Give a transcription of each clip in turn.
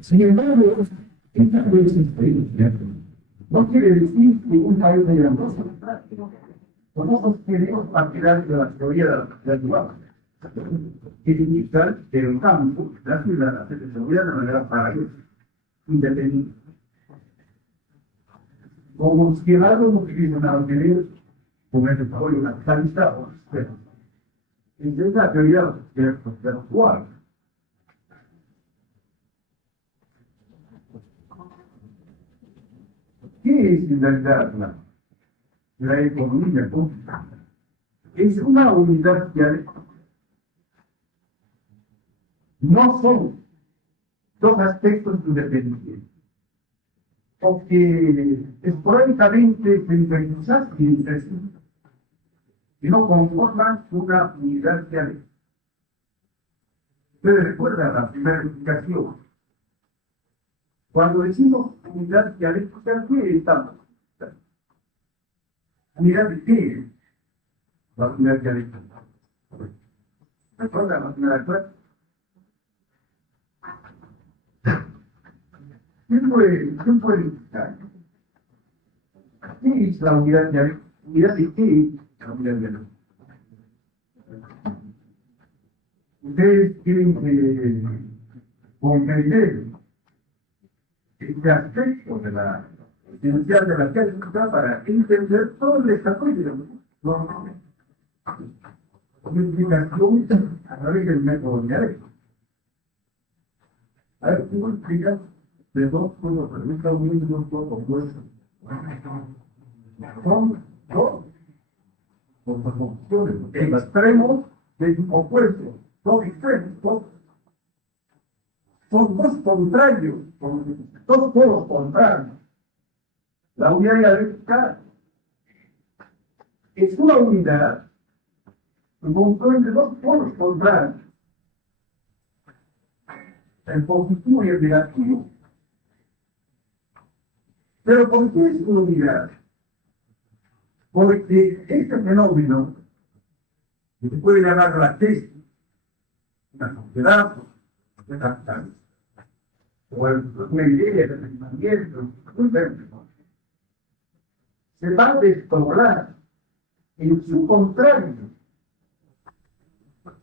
Sin embargo, esta coexistencia no quiere decir que un país de la cosa. Nosotros queremos partir de la teoría de la sociedad humana, que significa que el campo, la ciudad, se desarrolla de manera paralela, independiente. Como si algo no tuviese nada que ver con el desarrollo capitalizado, es la teoría de la sociedad actual. ¿Qué es en realidad la economía? Es una unidad dialéctica. No son dos aspectos independientes, porque esporádicamente se interconectan entre sí y no conforman una unidad dialéctica. Ustedes recuerdan la primera explicación. Cuando decimos unidad dialéctica, ¿qué estamos? ¿Unidad de qué? La unidad dialéctica. ¿Recuerdan la primera clase? ¿Quién puede explicar? ¿Qué es la unidad dialéctica? ¿Unidad de qué es la unidad dialéctica? Ustedes tienen que comprender este aspecto de la esencial de la técnica para entender todo el desarrollo. ¿No? Una explicación a través del método dialéctico. A ver, ¿cómo explicas de dos cosas permitan un mismo opuestos? Son dos oposiciones, extremos de opuestos, dos extremos, son dos contrarios, dos polos contrarios. La unidad dialéctica es una unidad que comprende dos polos contrarios, el positivo y el negativo. Pero ¿por qué es una unidad? Porque este fenómeno, que se puede llamar la tesis, una sociedad, una capital, o una idea de pensamiento, se va a desdoblar en su contrario,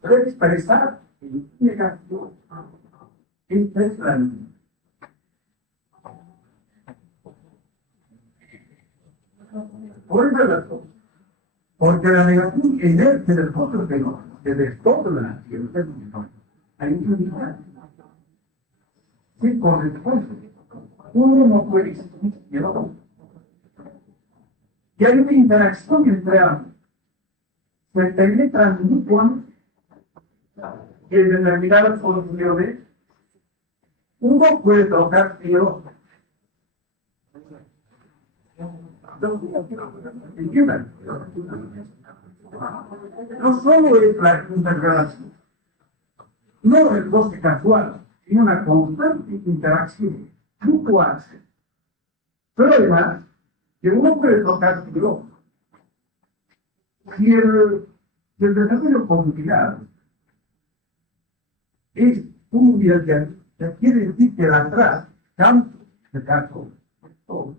para expresar en negación. Esta es la línea. Por esa razón, porque la negación emerge del otro fenómeno, que desdobla el fenómeno. Hay una unidad. Sí, corresponde. Uno no puede existir y el otro. Y hay una interacción entre ambos. Se penetran mutuamente en determinadas condiciones. Uno puede tocar y el otro. ¿Entiendan? No solo es la interrelación, no es goce casual, sino una constante interacción mutual. Pero además, que uno puede tocar y el otro. Si el desarrollo comunitario es un mundial, quiere decir que la atrás, tanto de caso, todo,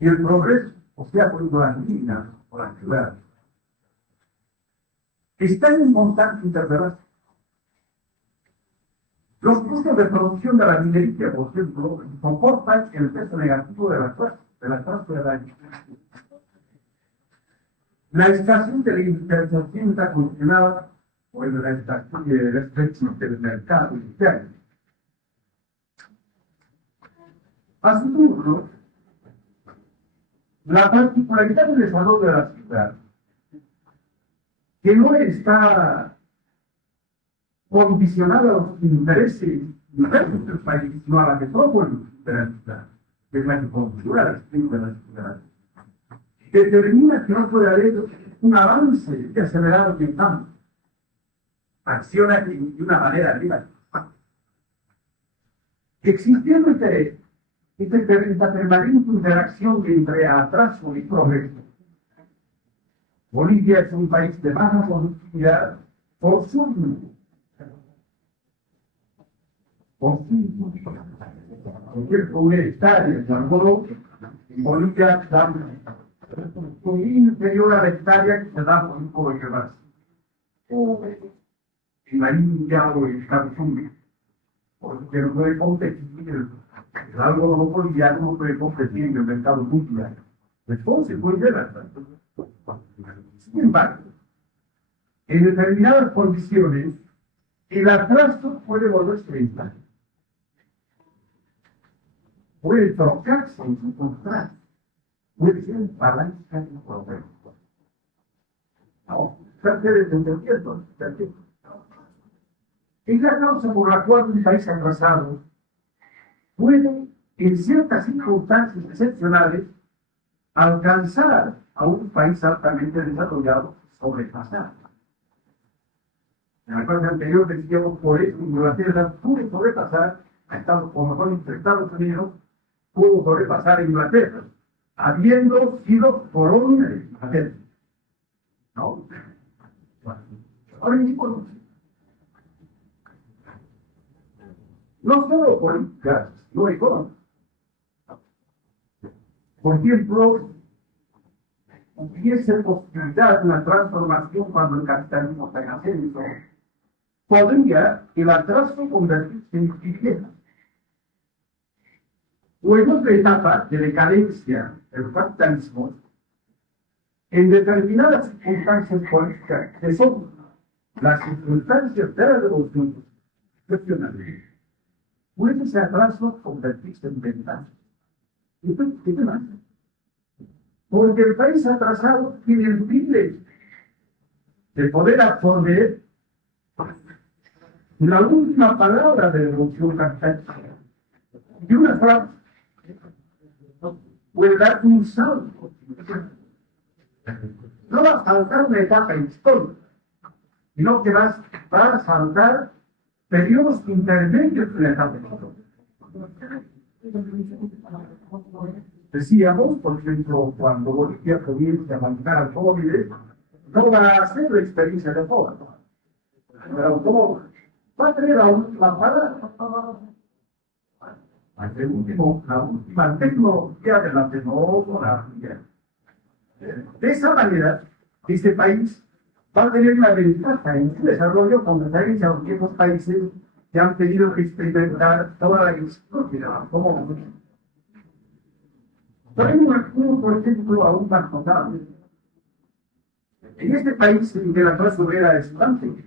y el progreso, o sea, por la mina o la ciudad, están en constante interrelación. Los costos de producción de la minería, por ejemplo, soportan el peso negativo de la clase de la La escasez de la industrialización está condicionada por la restricción del mercado interno. A su turno, la particularidad del desarrollo de la ciudad, que no está condicionada a los intereses internos del país, sino a la metrópoli de la ciudad, que es la que configura el espíritu de la ciudad, determina que no puede haber un avance acelerado en el campo. Acciona de una manera negativa. Existiendo esta permanente interacción entre atraso y progreso. Bolivia es un país de baja productividad por su Cualquier hectárea de algodón en Bolivia da un inferior a la hectárea que se da por un poco de más. O en la India o en Estados Unidos. Porque no puede competir, el algodón boliviano no puede competir en el mercado mundial. Entonces puede ver. Sin embargo, en determinadas condiciones, el atraso puede volverse ventaja. Puede trocarse en su contrato. Puede ser un palanca de poder. No, trate de entenderlo. Es la causa por la cual un país atrasado puede, en ciertas circunstancias excepcionales, alcanzar a un país altamente desarrollado, sobrepasar. En la clase anterior decíamos, por eso Inglaterra pudo sobrepasar a Estados Unidos, como entre Estados Unidos, pudo sobrepasar a Inglaterra, habiendo sido colonia de Inglaterra. ¿No? Ahora mismo, no solo políticas, no económicas. Por ejemplo, hubiese posibilidad de una transformación cuando el capitalismo está en ascenso, podría el atraso convertirse en riqueza. O en otra etapa de decadencia del capitalismo, en determinadas circunstancias políticas, que son las circunstancias de la revolución excepcionales, puede ese atraso convertirse en ventaja. ¿Y qué más? Porque el país atrasado tiene el privilegio de poder absorber la última palabra de la revolución capitalista. Y una frase puede dar un salto. No va a saltar una etapa histórica, sino que va a saltar periodos intermedios de la etapa histórica. Decíamos, por ejemplo, cuando Bolivia comienza a manejar automóviles, no va a hacer la experiencia de todas. El automóvil va a tener la última parada. La última tecnología de la tecnología. De esa manera, este país va a tener una ventaja en su desarrollo con referencia a otros países que han tenido que experimentar toda la historia del automóvil. Tenemos un, por ejemplo, aún más notable. En este país en que la clase obrera es tan pequeña,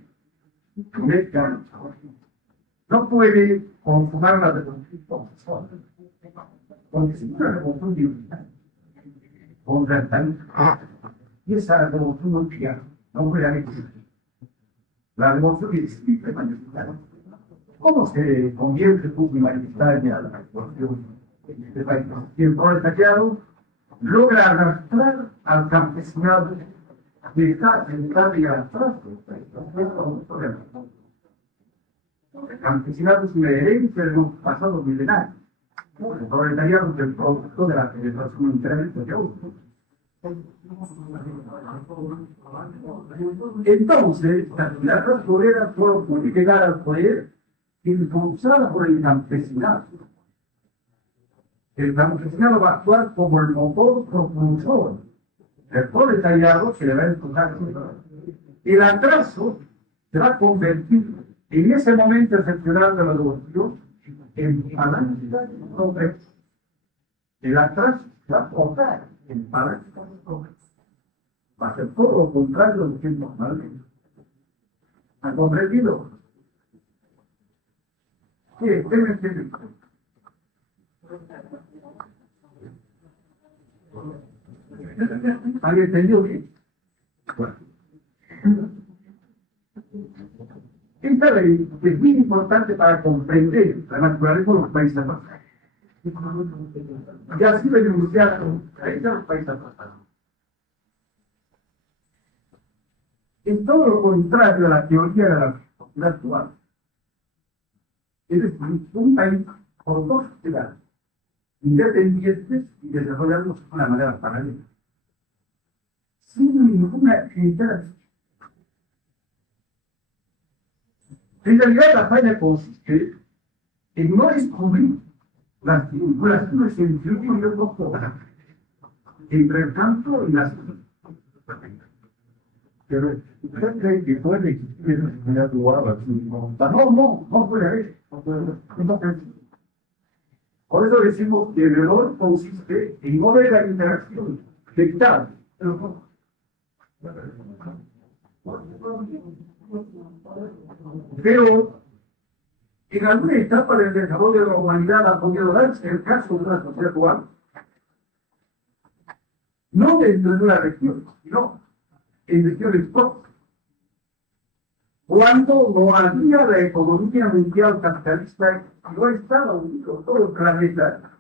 no puede consumar la revolución porque si una revolución digital contra y esa revolución nuclear no puede existir. La revolución digital, ¿cómo se convierte publicitaria la revolución en este país? Y el proletariado logra arrastrar al campesinado de estar y atrás. El campesinado es una herencia de los pasados milenarios. El proletariado es el producto de la penetración interna de otros. Entonces, la clase obrera solo puede llegar al poder impulsada por el campesinado. El campesinado va a actuar como el motor propulsor. El proletariado se le va a empujar. El atraso se va a convertir en ese momento excepcional de la revolución en palanca de progreso. El atraso se va a cortar en palanca de progreso. Va a ser todo lo contrario de lo que es normalmente. ¿Han comprendido? Sí, debe ser. ¿Han entendido bien? Bueno. Esta ley es muy importante para comprender la naturaleza de los países atrasados. Y así lo denunciaron los países atrasados. Es todo lo contrario a la teoría de la sociedad actual. Es decir, un país con dos sociedades independientes y desarrollados de una manera paralela, sin ninguna interacción. En realidad, la falla consiste que no descubrí las vinculaciones entre uno y otro programa, entre el campo y las... Pero usted cree que puede existir una sociedad dual así, no puede haber, no puede haber. Entonces, por eso decimos que el error consiste en no ver la interacción detectada. Pero en alguna etapa del desarrollo de la humanidad ha podido darse el caso de una sociedad dual, no dentro de una región, sino en regiones propias. Cuando no había la economía mundial capitalista, no estaba unido todo el planeta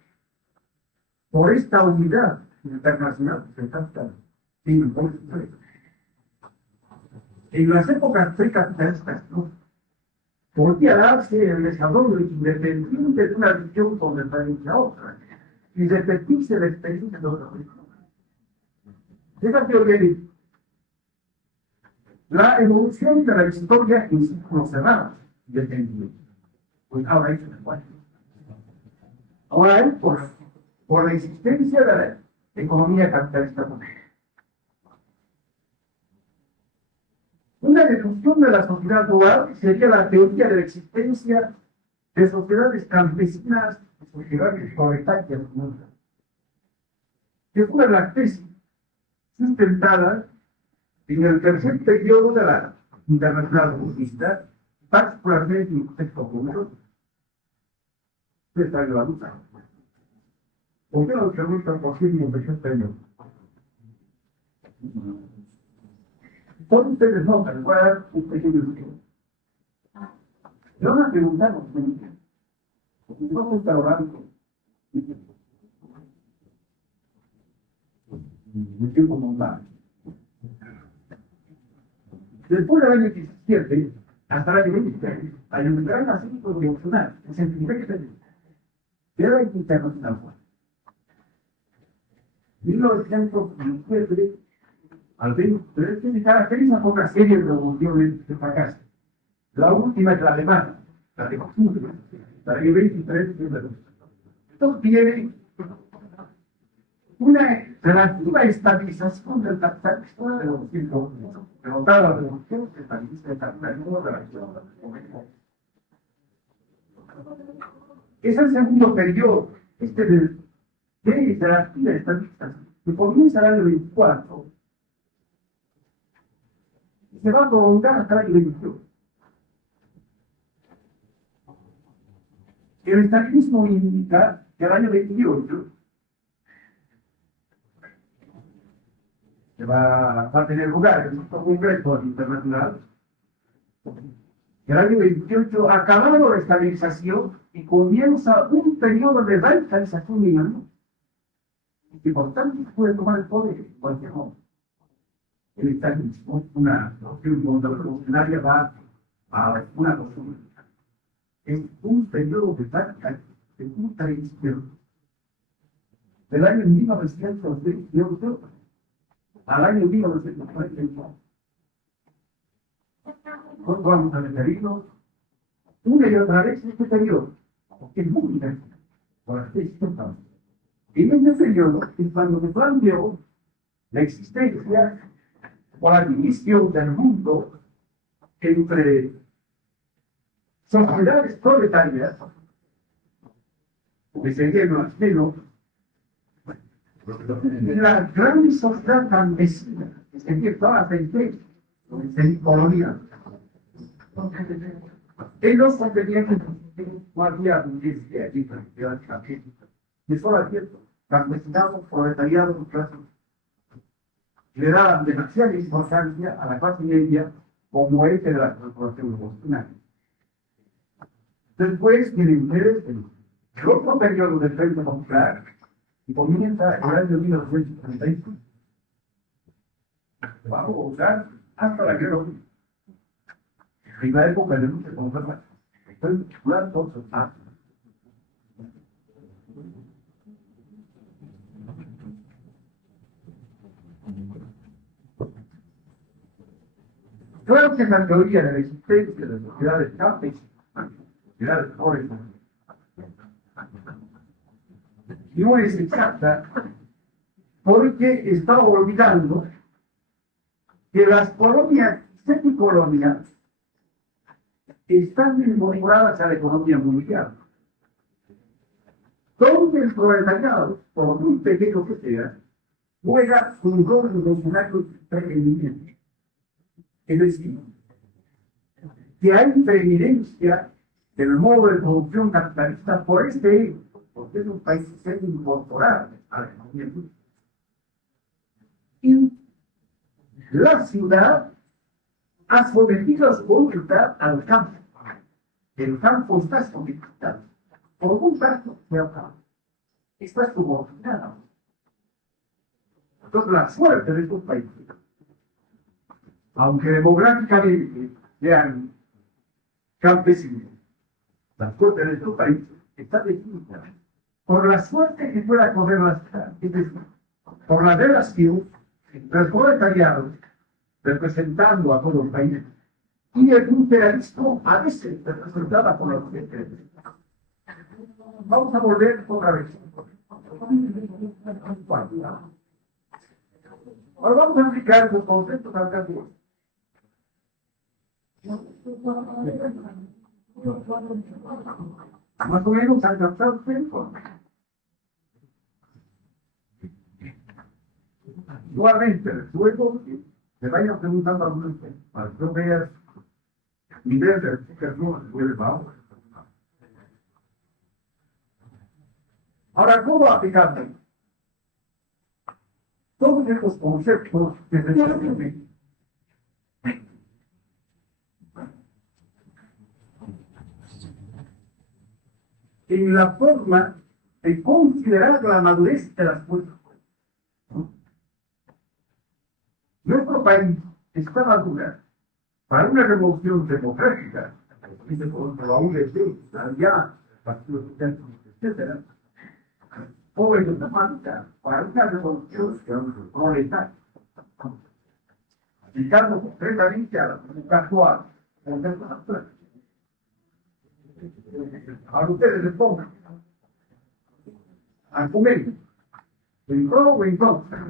por esta unidad internacional que está en las épocas precapitalistas, ¿no? Podía darse el desarrollo independiente de una región sobre la otra y repetirse la experiencia de otra región. Esa teoría, la evolución de la historia en círculos cerrados, dependiente. Pues ahora es igual. Ahora es por la existencia de la economía capitalista. Una deducción de la sociedad dual sería la teoría de la existencia de sociedades campesinas y sociedades proletarias. Que fue la tesis sustentada en el tercer periodo de la Internacional Comunista, particularmente en el texto común, se está en la lucha. ¿Por qué nos preguntan por qué en el tercer periodo? Todos ustedes notan, voy a dar un pequeño ejemplo. Yo me preguntamos, ¿cómo está orando? Me tiempo normal. Después del año 17, hasta el año 20, hay un gran asunto revolucionario, el sentimiento de la internacional. 1917 al 23 se caracteriza por una serie de revoluciones de fracaso. La última es la alemana, la de octubre, la de 23 de febrero. Esto tiene una relativa estabilización del capitalismo de los tiempos, derrotada la revolución que estabiliza el capitalismo de la región. Es el segundo periodo, de la actividad estabilización, que comienza el año 24 y se va a prolongar hasta el año 21. El estalinismo indica que el año 28 que va a tener lugar en nuestro Congreso Internacional. El año 28 ha acabado la estabilización y comienza un periodo de radicalización en el mundo. Y por tanto puede tomar el poder en cualquier momento. El estalinismo, una noción revolucionaria, va a una noción. Es un periodo de radicalización, de un tradición. Del año 1928 al año 1944. Nosotros vamos a referirnos una y otra vez este periodo, porque es muy interesante, por las tres circunstancias. En este periodo es cuando se planteó la existencia o la división del mundo entre sociedades proletarias, que serían las menos, la gran sociedad campesina, es decir, toda la gente en colonia. Ellos tenían que no había violencia allí, y solo había campesinado, proletariado, le daban demasiada importancia a la clase media como eje de la transformación revolucionaria. Después viene ustedes el otro periodo del Frente Popular, y comienza el año 1935. Vamos a usar hasta la guerra civil. En la época de lucha contra la Frente Popular, todos los actos. Claro que la teoría de la existencia de sociedades campesinas, sociedades jóvenes, No es exacta porque está olvidando que las colonias, semicolonias, están incorporadas a la economía mundial. Todo el proletariado, por muy pequeño que sea, juega un rol revolucionario de entretenimiento. Es decir, que hay preeminencia del modo de producción capitalista por este hecho, porque es un país que se ha incorporado a la economía mundial. Y la ciudad ha sometido su voluntad al campo. El campo está sometido por un gasto social. Está subordinado. Entonces, la suerte de estos países, aunque demográficamente sean campesinos, la suerte de estos países está definida por la suerte que pueda correr la ciudad, es decir, por la relación entre el proletariado representando a todos los países y el imperialismo a veces representada por los occidentales. Vamos a volver otra vez. Ahora vamos a aplicar los conceptos alternativos. Más o menos alcanzado el tiempo. Igualmente, luego me vayan preguntando algunos para que yo vea el nivel de explicación muy elevado. Ahora, ¿cómo aplicarlo? Todos estos conceptos que se tienen en la forma de considerar la madurez de las fuerzas. Nuestro país está maduro para una revolución democrática, por la UDP, la Alianza, Partido Socialista, etc. O en otra manera, para una revolución proletaria, aplicando concretamente a la política actual, ahora ustedes les pongan argumentos, en pro o en contra.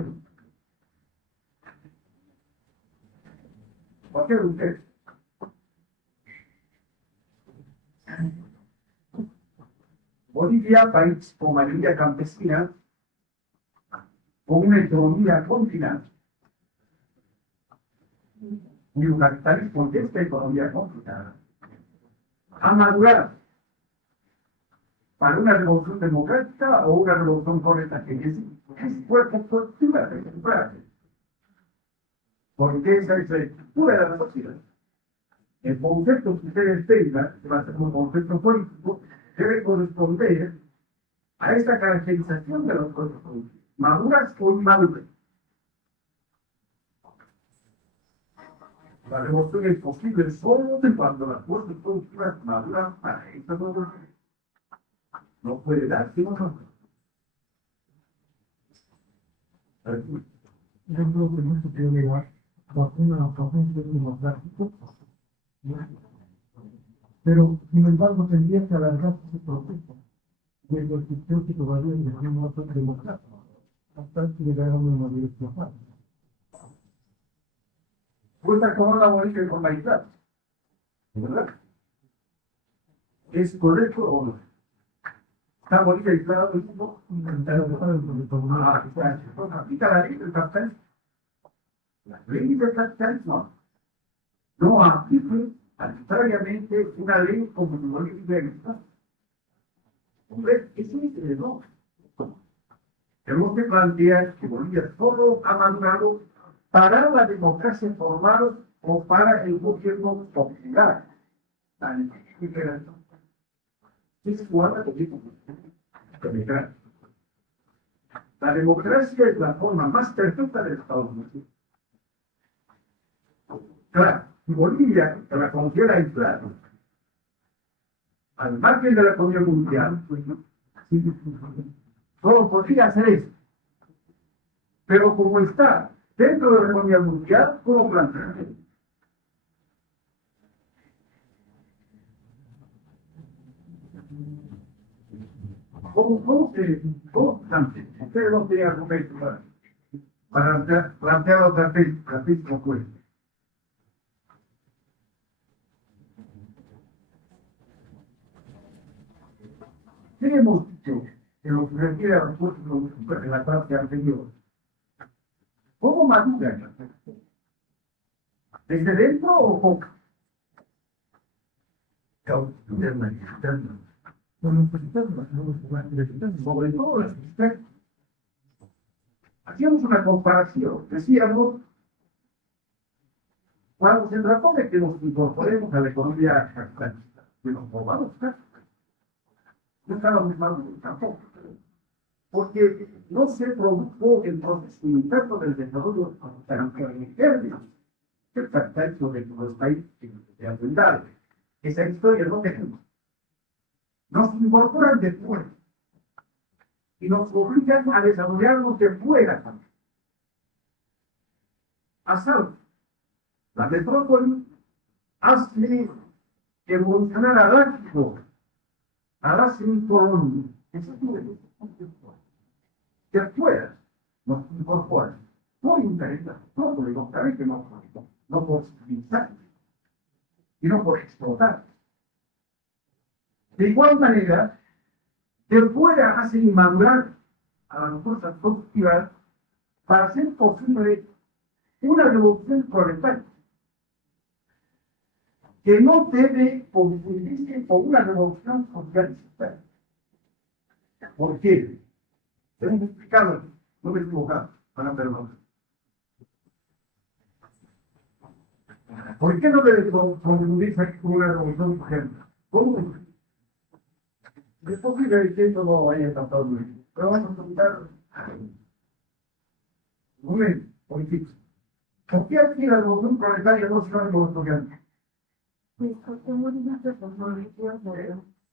¿Por qué ustedes? Bolivia, país con mayoría campesina, con una economía continental y un capitalismo de esta economía continental, ha madurado para una revolución democrática o una revolución proletaria, es fuerza productiva democrática. Porque esa es la estructura de la sociedad. El concepto que ustedes tengan, que va a ser un concepto político, debe corresponder a esta caracterización de los fuerzas productivas, maduras o inmaduras. La revolución es posible solo cuando las fuerzas productivas maduran para esta revolución. No puede dar sino no. Yo creo que no se puede llegar a una potencia democrática, pero sin embargo tendría que alargar ese proceso de construcción que todavía es de un orden democrático hasta llegar a una madurez global. Cuenta con una bonita informalidad, ¿verdad? ¿Es correcto o no? ¿Está bonita y clara el mundo? Aplica la ley del capitalismo. La ley del capitalismo no aplica arbitrariamente una ley como la ley del Estado. Hombre, eso es el error. Tenemos que plantear que Bolivia solo ha madurado para la democracia formal o para el gobierno popular. Es igual a la democracia es la forma más perfecta del Estado Unidos. Claro, Bolivia, que la considera aislada, al margen de la economía mundial, solo podría hacer eso. Pero como está dentro de la economía mundial, ¿cómo plantea? ¿Cómo ustedes no tienen argumentos para plantear otra vez como fue? ¿Qué hemos dicho en lo que refiere a recursos en la parte anterior? ¿Cómo madura el aspecto? ¿Desde dentro o poca? Sobre todo las externas. Hacíamos una comparación, decíamos, cuando se trató de que nos incorporemos a la economía capitalista, que nos movamos, no estábamos maduros tampoco, porque no se produjo el proceso interno del desarrollo interno, que está hecho de los países de aprendar. Esa historia no tenemos. Nos incorporan de fuera y nos obligan a desarrollarnos de fuera también. Asal, la metrópoli hace evolucionar a Lático, a la Colombia. Eso es de afuera nos incorporan. No interesa, no por el contrario que no por civilizar, sino por explotar. De igual manera, de fuera hacen madurar a las fuerzas productivas para hacer posible una revolución proletaria que no debe confundirse con una revolución socialista. ¿Por qué? Hemos explicado, no me he equivocado, para perdonar. ¿Por qué no debe confundirse aquí con una revolución socialista? ¿Cómo? Es posible que esto no vaya a tratar bien, pero vamos a preguntar un momento, político. ¿Por qué aquí la revolución proletaria no se va a revolucionar? Pues porque muchas personas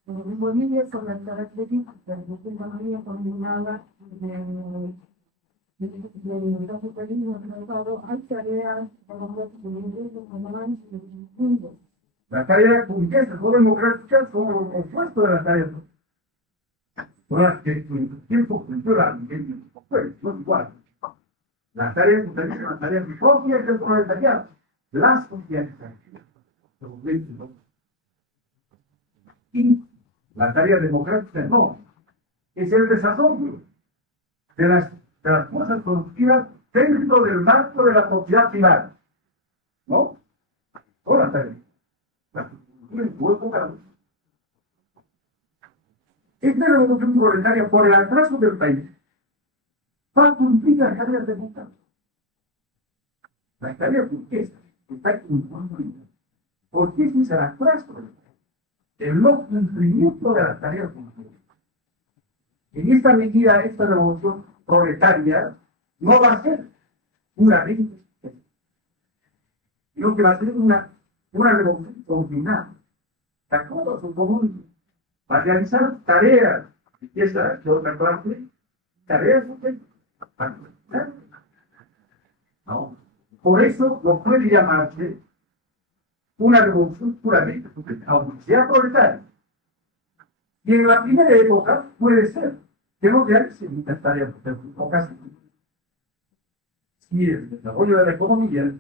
en Bolivia son las características de que la Bolivia combinada de capitalismo tratado, hay tareas para los mundo. Las tareas burguesas o democráticas son opuestos a las tareas. Son las que en tiempo cultural, pues, son iguales. Las tareas socialistas son las tareas propias del proletariado, las socializaciones. Y la tarea democrática no, es el desarrollo de las cosas productivas dentro del marco de la propiedad privada. ¿No? Toda la tarea. La cultura en su época. Esta revolución proletaria, por el atraso del país, va a cumplir las tareas democráticas. Las tareas burguesas están cumpliendo. Porque ese es el atraso del país. El no cumplimiento de las tareas burguesas. En esta medida, esta revolución proletaria no va a ser una revolución, sino que va a ser una revolución combinada. Todos son comunes. Para realizar tareas de otra clase, tareas no. Por eso no puede llamarse una revolución puramente, aunque sea proletaria. Y en la primera época puede ser que no realice muchas tareas, o casi. Si el desarrollo de la economía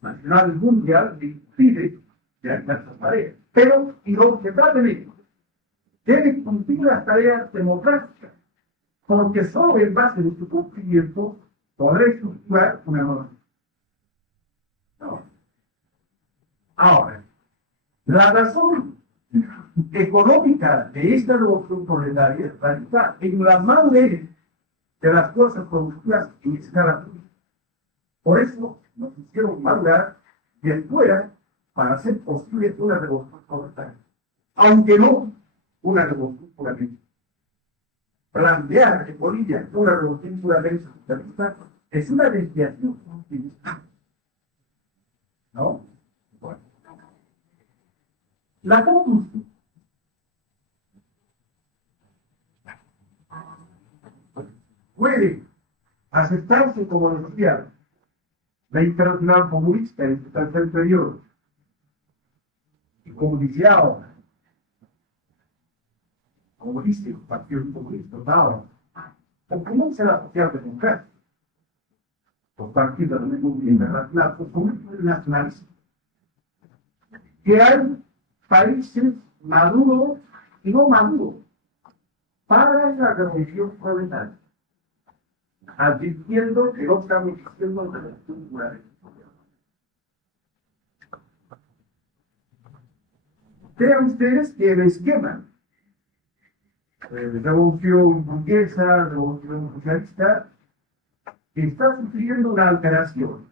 nacional y mundial le impide realizar esas tareas. Pero, y lo que trata de ello, debe cumplir las tareas democráticas, porque solo en base de su cumplimiento podrá estructurar una nueva. No. Ahora, la razón económica de esta revolución proletaria está en la madurez de las cosas productivas en escala pública. Por eso nos hicieron madurar de fuera para hacer posible una revolución proletaria. Aunque no una revolución puramente. Plantear en Bolivia una revolución puramente socialista es una desviación. ¿No? Bueno. La conclusión. Puede aceptarse como decía la Internacional Comunista en su tercer periodo, y como decía ahora, comunista, el Partido Comunista, ahora. Porque no se la socialdemocracia. Los partidos internacionales, los nacionalistas. Que hay países maduros y no maduros para la revolución proletaria, advirtiendo que no estamos haciendo la revolución proletaria. Vean ustedes que el esquema de revolución burguesa, revolución socialista, está sufriendo una alteración.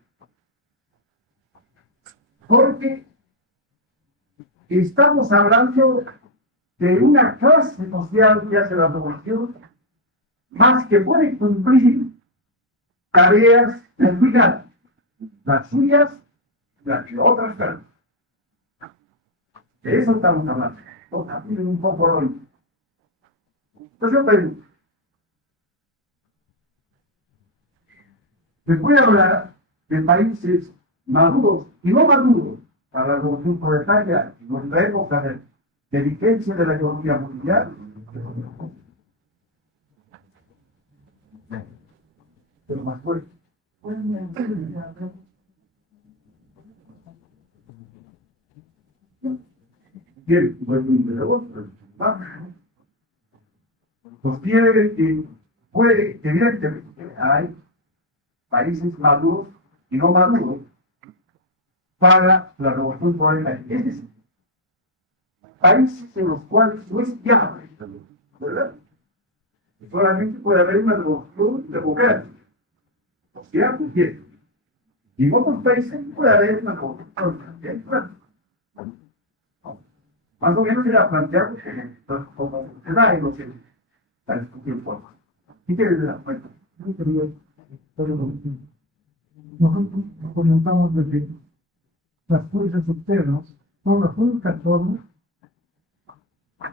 Porque estamos hablando de una clase social que hace la revolución, más que puede cumplir tareas de cuidado, las suyas, las de otras personas. De eso estamos hablando. También un poco hoy. Entonces yo pregunto, ¿se puede hablar de países maduros y no maduros para la revolución proletaria en nuestra época de vigencia de la economía mundial? Pero más fuerte. Bien, sostiene que puede, evidentemente, hay países maduros y no maduros para la revolución proletaria. Es decir, países en los cuales no es viable, ¿verdad? Solamente puede haber una revolución democrática, social, bien. Y en otros países puede haber una revolución democrática. Más o menos era planteado como se da en los la discusión forma. ¿Qué quiere decir la cuenta? Nosotros comentamos de que las fuerzas externas son las únicas formas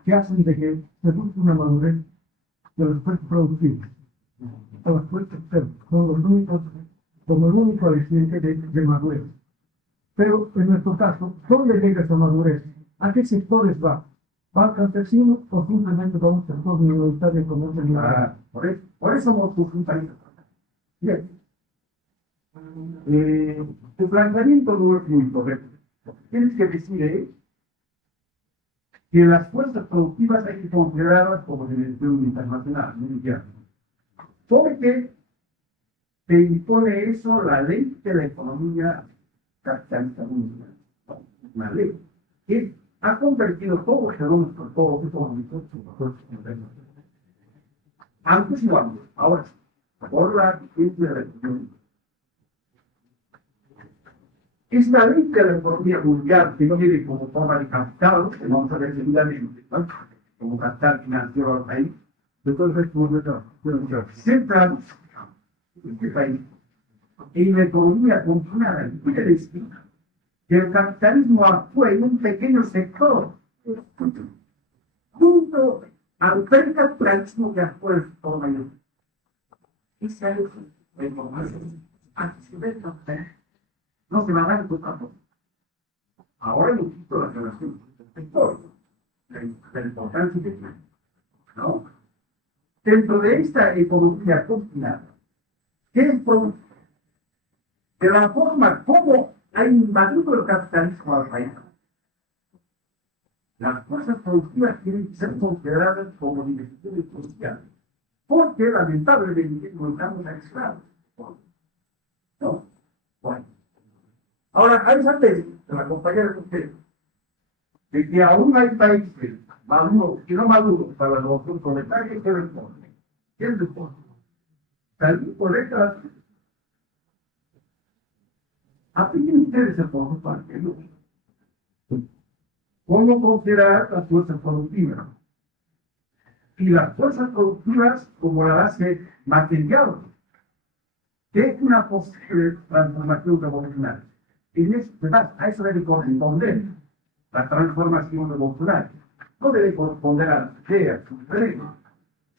que hacen de que se busque una madurez de los fuerzas productivas. A las fuerzas externas son los únicos, como el único aliciente de madurez. Pero en nuestro caso, ¿dónde llega esa madurez? ¿A qué sectores va? ¿Va al campesino o simplemente va a un sector minoritario como es el Ah, por eso somos fundamentalistas. Bien. Tu planteamiento no es muy correcto. Tienes que decir que las fuerzas productivas hay que considerarlas como dimensión internacional, mundial. Porque te impone eso la ley de la economía capitalista mundial. Una ley que ha convertido todos los fenómenos por todos los fenómenos antes no antes, ahora sí, por la vigencia de la economía. Esta ley de la economía mundial, que no viene como forma de capital, que vamos a ver seguidamente, ¿no? Como capital financiero al país, entonces central en este país, en la economía continuada, quiere decir que el capitalismo actúa en un pequeño sector, junto al capitalismo que actúa en el sector mayor. Esa es la información. No se va a dar cuenta. Ahora hemos visto la relación del sector, la importancia que tiene, ¿no? Dentro de esta economía continuada, ¿qué es producto? De la forma como ha invadido el capitalismo al país. Las fuerzas productivas tienen que ser consideradas como dimensiones sociales, porque lamentablemente no estamos aislados. No. Bueno. Ahora, hay esa tesis de la compañera de ustedes, de que aún hay países maduros y no maduros para la revolución proletaria que responden. ¿Quién responde? También por letras. Apliquen ustedes el por parte, ¿no? ¿Cómo considerar las fuerzas productivas? Y las fuerzas productivas como la base material de una posible transformación revolucionaria. En a eso debe corresponder la transformación revolucionaria. No debe corresponder a las ideas,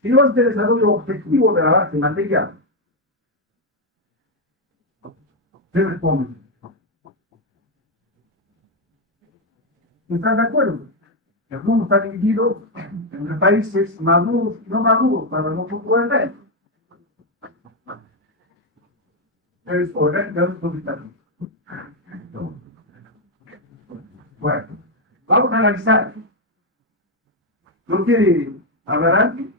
sino al desarrollo objetivo de la base material. ¿Qué responden? ¿Están de acuerdo? El mundo está dividido entre países maduros y no maduros, para no pueden ver. Es orgánico. Bueno, vamos a analizar. ¿No quiere hablar alguien?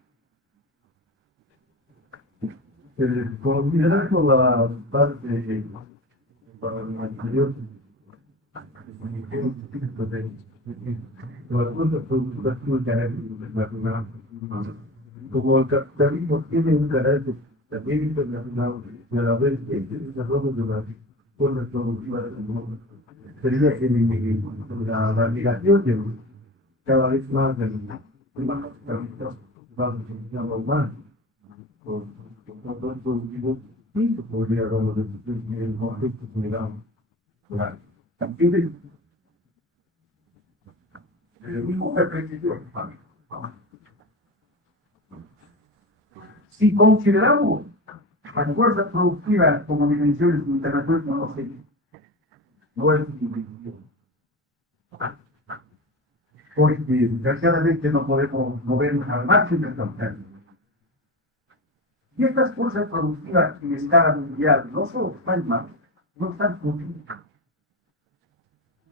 Considerando la parte para el anterior, las cosas productivas tienen un carácter internacional. Como el capitalismo tiene un carácter también internacional, y a la vez este desarrollo de las cosas productivas del mundo sería que la migración de cada vez más del clima capitalista va a funcionar más con los productivos y se podría hablar de el conflicto general. También el mismo perspectiva. Si consideramos las fuerzas productivas como dimensiones internacionales, no sé, no es dimensión. Porque desgraciadamente no podemos movernos al máximo del capital. Y estas fuerzas productivas en escala mundial no solo están mal, no están funcionando.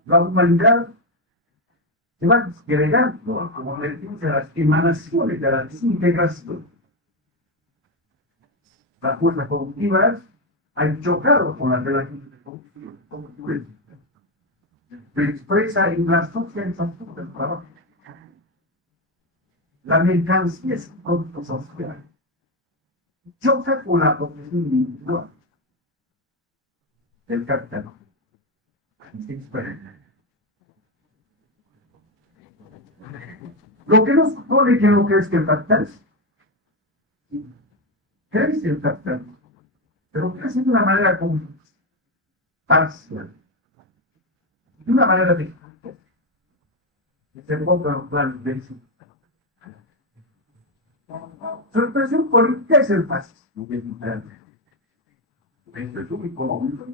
La humanidad se va disgregando, como le dice, a las emanaciones de la desintegración. Las fuerzas productivas han chocado con las relaciones de producción. Se expresa en la socialización del trabajo. La mercancía es un producto social. Choca con la profesión individual del capital. Se expresa. Lo que nos supone que no crece el capital. Crece el capital, pero crece de una manera como parcial, de una manera de que se encuentra en los planos de eso. Su expresión política es el fascismo. La expresión económica es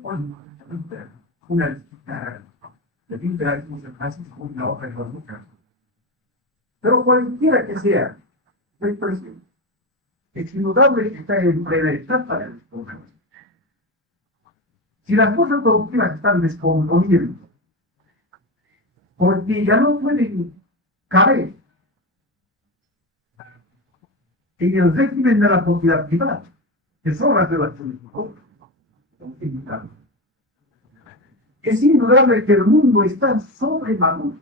una disputa de liberalismo del fascismo y la otra es la otra. Pero cualquiera que sea la expresión, es indudable que está en plena etapa de descomposición. Si las fuerzas productivas están descomponiendo, porque ya no pueden caber en el régimen de la propiedad privada, que son las relaciones de compra, es indudable que el mundo está sobremaduro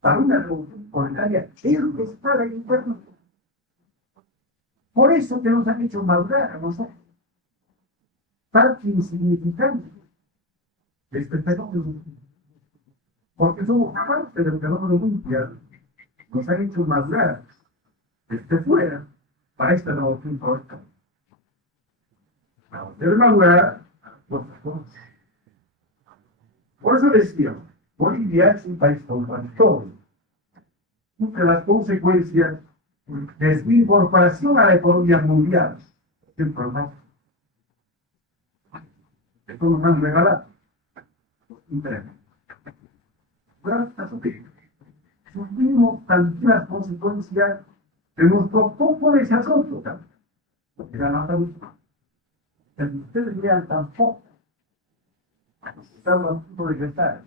para una revolución monetaria está la interna. Por eso que nos han hecho madurar a nosotros. Tan insignificante este fenómeno. Porque somos parte del fenómeno mundial. Nos han hecho madurar desde fuera para esta revolución corta. Debe madurar otras cosas. Por eso decía, Bolivia es un país contradictorio. Entre las consecuencias de su incorporación a la economía mundial, el problema. Esto nos han regalado. Sufrimos tantas consecuencias de nuestro poco desarrollo. Era la salud. Ustedes vean tan poco. Estamos a punto de gestar.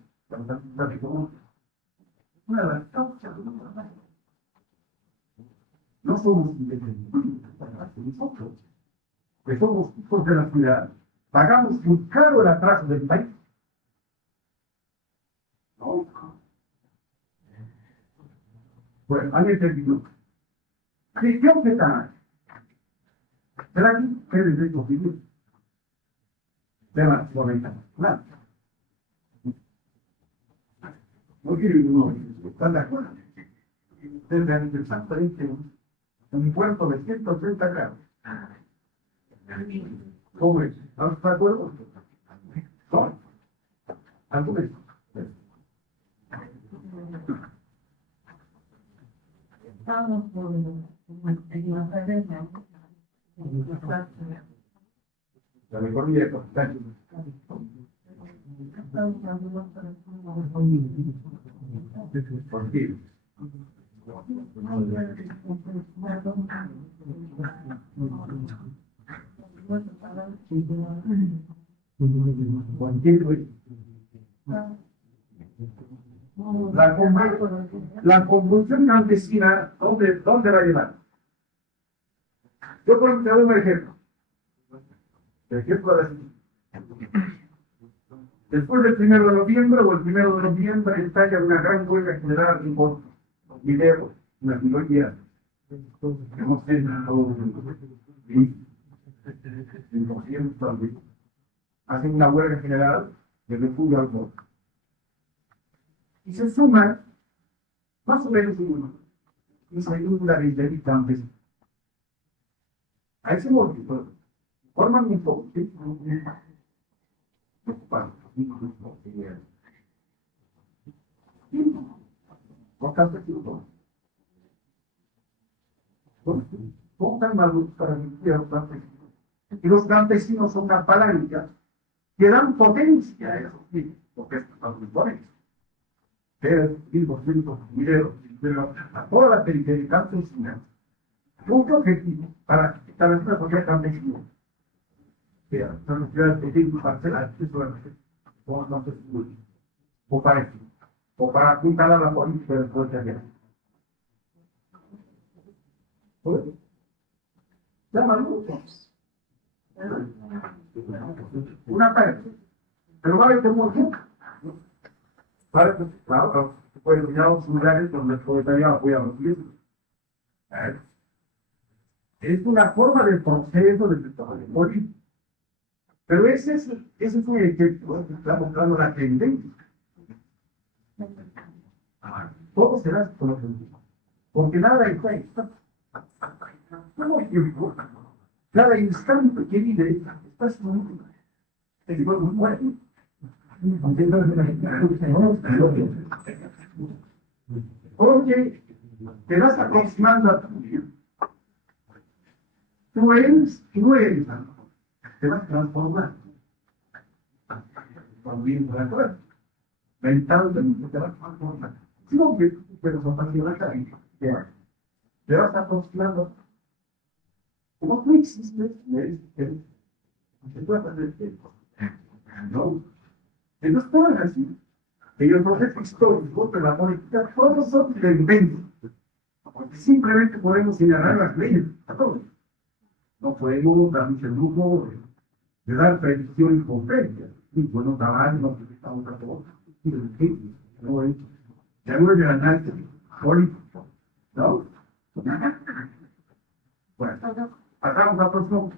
Una de las causas de nuestra vida. No somos independientes, nosotros, que somos hijos de la ciudad, pagamos muy caro el atraso del país. No. Bueno, han entendido. ¿Qué objetan? ¿Será que es derecho civil? De la moneda. Nada. No quiero uno. ¿Están de acuerdo? Desde el interesante un puerto de 130 grados. ¿Cómo es? ¿Estás de acuerdo? ¿No? ¿Algo de eso? Estamos en la academia. La mejor vida capital. ¿Por qué? ¿Por qué? La convulsión campesina, ¿dónde la llevan? Yo por te doy un ejemplo. El ejemplo de después del 1 de noviembre o el 1 de noviembre estalla una gran huelga general en Montevideo, una minoría. Hemos tenido hacen una huelga general de refugio al voto. Y se suman más o menos una segunda de campesinos. A ese momento forman un poco preocupado. Los campesinos son tan malos para limpiar los campesinos. Y los campesinos son una palanca que dan potencia a esos niños, porque están muy potentes. Vivos, mineros, a toda la periferia campesina, un objetivo para establecer la sociedad campesina. Que son las ciudades pequeñas parcelas, o para esto, o para apuntar a la política del poder de llaman muchos. Una parte. Pero vale como tú. Vale, pues, claro, puede ir a los lugares donde el proletariado apoya a los libros. Es una forma del proceso del desarrollo político. Pero ese es un ejemplo que está mostrando la tendencia. Todo será por lo que porque nada está exacto. No tiempo. Cada instante que vive está siendo es igual muy bueno. Porque te vas aproximando a tu vida. Tú eres, te vas transformando. También de acuerdo. Mentalmente te vas transformando. Si no, pero son apasionadas, te vas aproximando. Como tú existes, se puede hacer tiempo. ¿No? Entonces, todo es así. En el proceso histórico de la política, todos son de invento. Porque simplemente podemos señalar las leyes a todos. No podemos darnos el lujo de dar predicciones concretas. Y bueno, trabajar, no estamos a todos. No es. Ya no es de análisis político. ¿No? Bueno, pasamos a próximo.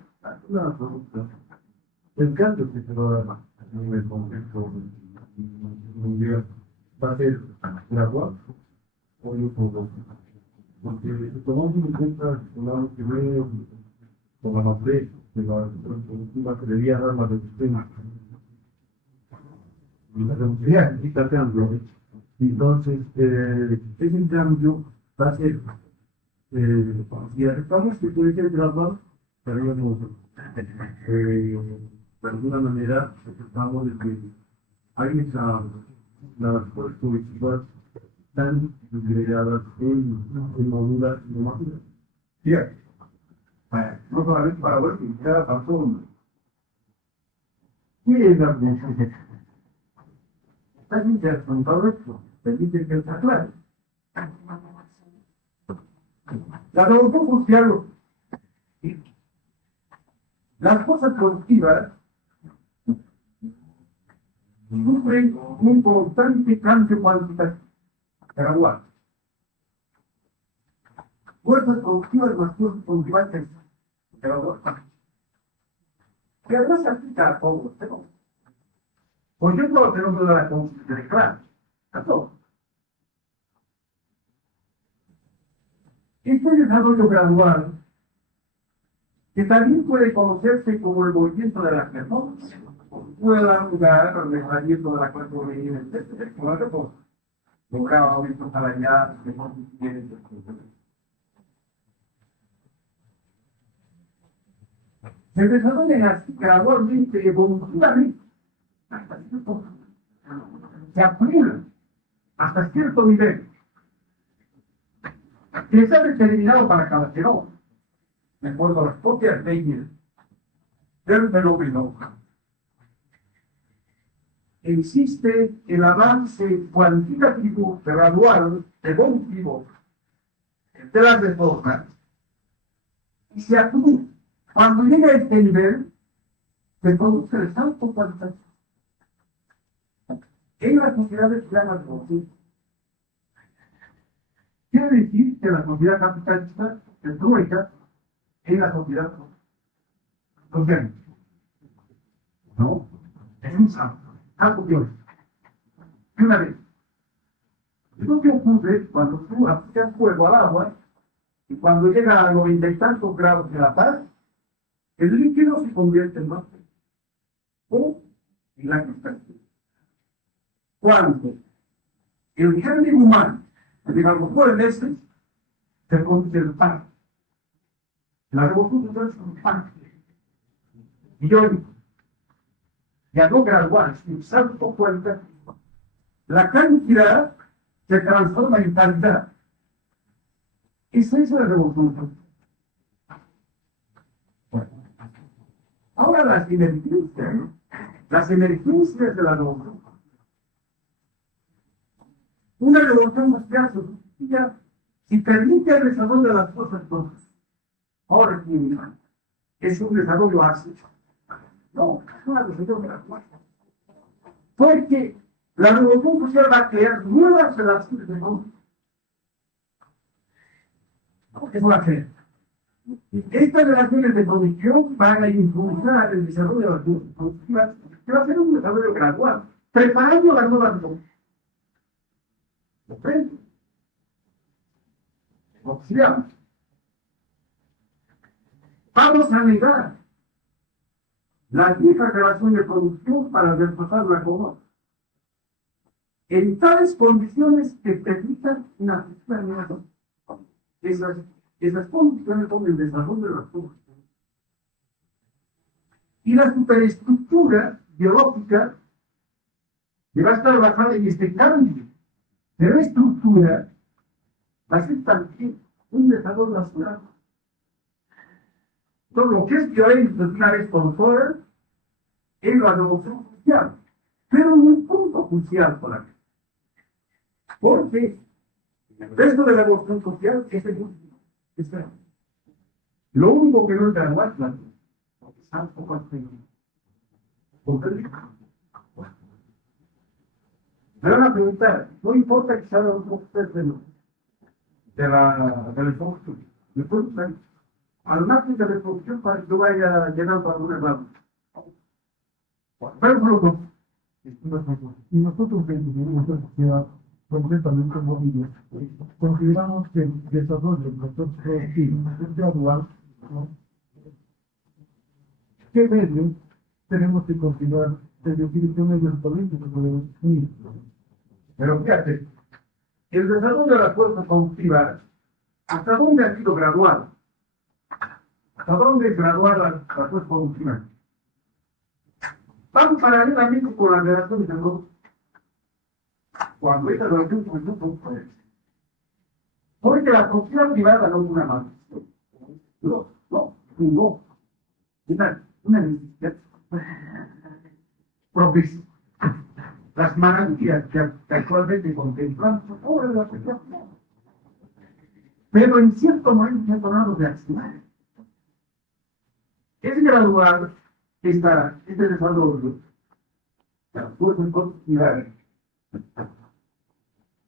El cambio que se va a dar a nivel contexto mundial va a ser gradual o no. Porque si tomamos en cuenta la primera como la matriz de la productiva que debía dar la resistencia y la velocidad está cambio, entonces ese cambio va a ser si aceptamos que puede ser gradual, pero de alguna manera aceptamos de que hay las fuerzas políticas están delegadas en maduras y no maduras. Bien. No solamente para ver que cada persona. ¿Qué es la organización? Está interpretado esto. Permite que está claro. La revolución social. Las cosas productivas sufren un constante cambio cuantitativo. Gradual. Fuerzas productivas más fuerzas productivas gradual. Que además se aplica a todos. Por ejemplo, el fenómeno de la conciencia de clase. A todos. Este desarrollo gradual que también puede conocerse como el movimiento de las personas. Puede dar lugar al mejoramiento de la clase obrera, etc. Como otra cosa. Lograr aumentos salariales, mejor suficiencia, etc. Se desarrollan así gradualmente, evolutivamente, hasta se aplica hasta cierto nivel que está determinado para cada fenómeno, de acuerdo a las propias leyes del fenómeno. Existe el avance cuantitativo gradual evolutivo de las reformas y se acumula. Cuando llega a este nivel, se produce el salto cualitativo. En las sociedades se llama evolución. Quiere decir que la sociedad capitalista se trueca en la sociedad social. ¿No? Es un salto. Algo peor. Y una vez. Es lo que ocurre cuando tú aplicas fuego al agua y cuando llega a 90 y tantos grados de la paz, el líquido se convierte en más o en la cristalina. Cuando el germen humano, digamos por el este, se convierte en pan. La revolución es un pan. Y hoy, ya no gradual, sin salto cualitativo, la cantidad se transforma en calidad. Esa es la revolución. Bueno. Ahora las emergencias de la revolución. Una revolución mundial sustituya si permite el desarrollo de las cosas todas. Ahora es un desarrollo así. No, una revolución de las cosas. Porque la revolución social va a crear nuevas relaciones de mundo. ¿Qué va a hacer? Estas relaciones de producción van a impulsar el desarrollo de las cosas productivas, que va a ser un desarrollo gradual, preparando las nuevas revoluciones. ¿Comprende? Observamos. Vamos a negar la vieja relación de producción para desplazar la economía. En tales condiciones que permitan una gestión esas condiciones son el desarrollo de las cosas. Y la superestructura biológica que va a estar basada en este cambio de la estructura va a ser también un desarrollo natural. Entonces, lo que es violento de una vez por todas es la revolución social, pero en un punto crucial por aquí. Porque el resto de la revolución social es el último. Lo único que no es gradual es la porque salto cualitativo. Me van a preguntar, no importa que salga un poco de la reproducción. Me preguntan, al margen de la reproducción para que yo vaya llenando alguna rama. Pero por lo tanto, Y nosotros que vivimos en una sociedad completamente móvil, consideramos que el desarrollo del sector productivo es gradual, ¿no? ¿Qué medios tenemos que continuar? Es decir, ¿qué medios políticos podemos ir? pero fíjate, el desarrollo de la fuerza productiva, ¿hasta dónde ha sido gradual? ¿Hasta dónde es gradual la fuerza productiva? Vamos paralelamente con las relaciones de los. Cuando esta relación con el mundo puede ser. Porque la propiedad privada no es una más. No. Es una necesidad propia. Las maravillas que actualmente contemplamos son obra de la propiedad privada. Pero en cierto momento se ha tornado reaccionar. Es gradual este desarrollo de las fuerzas productivas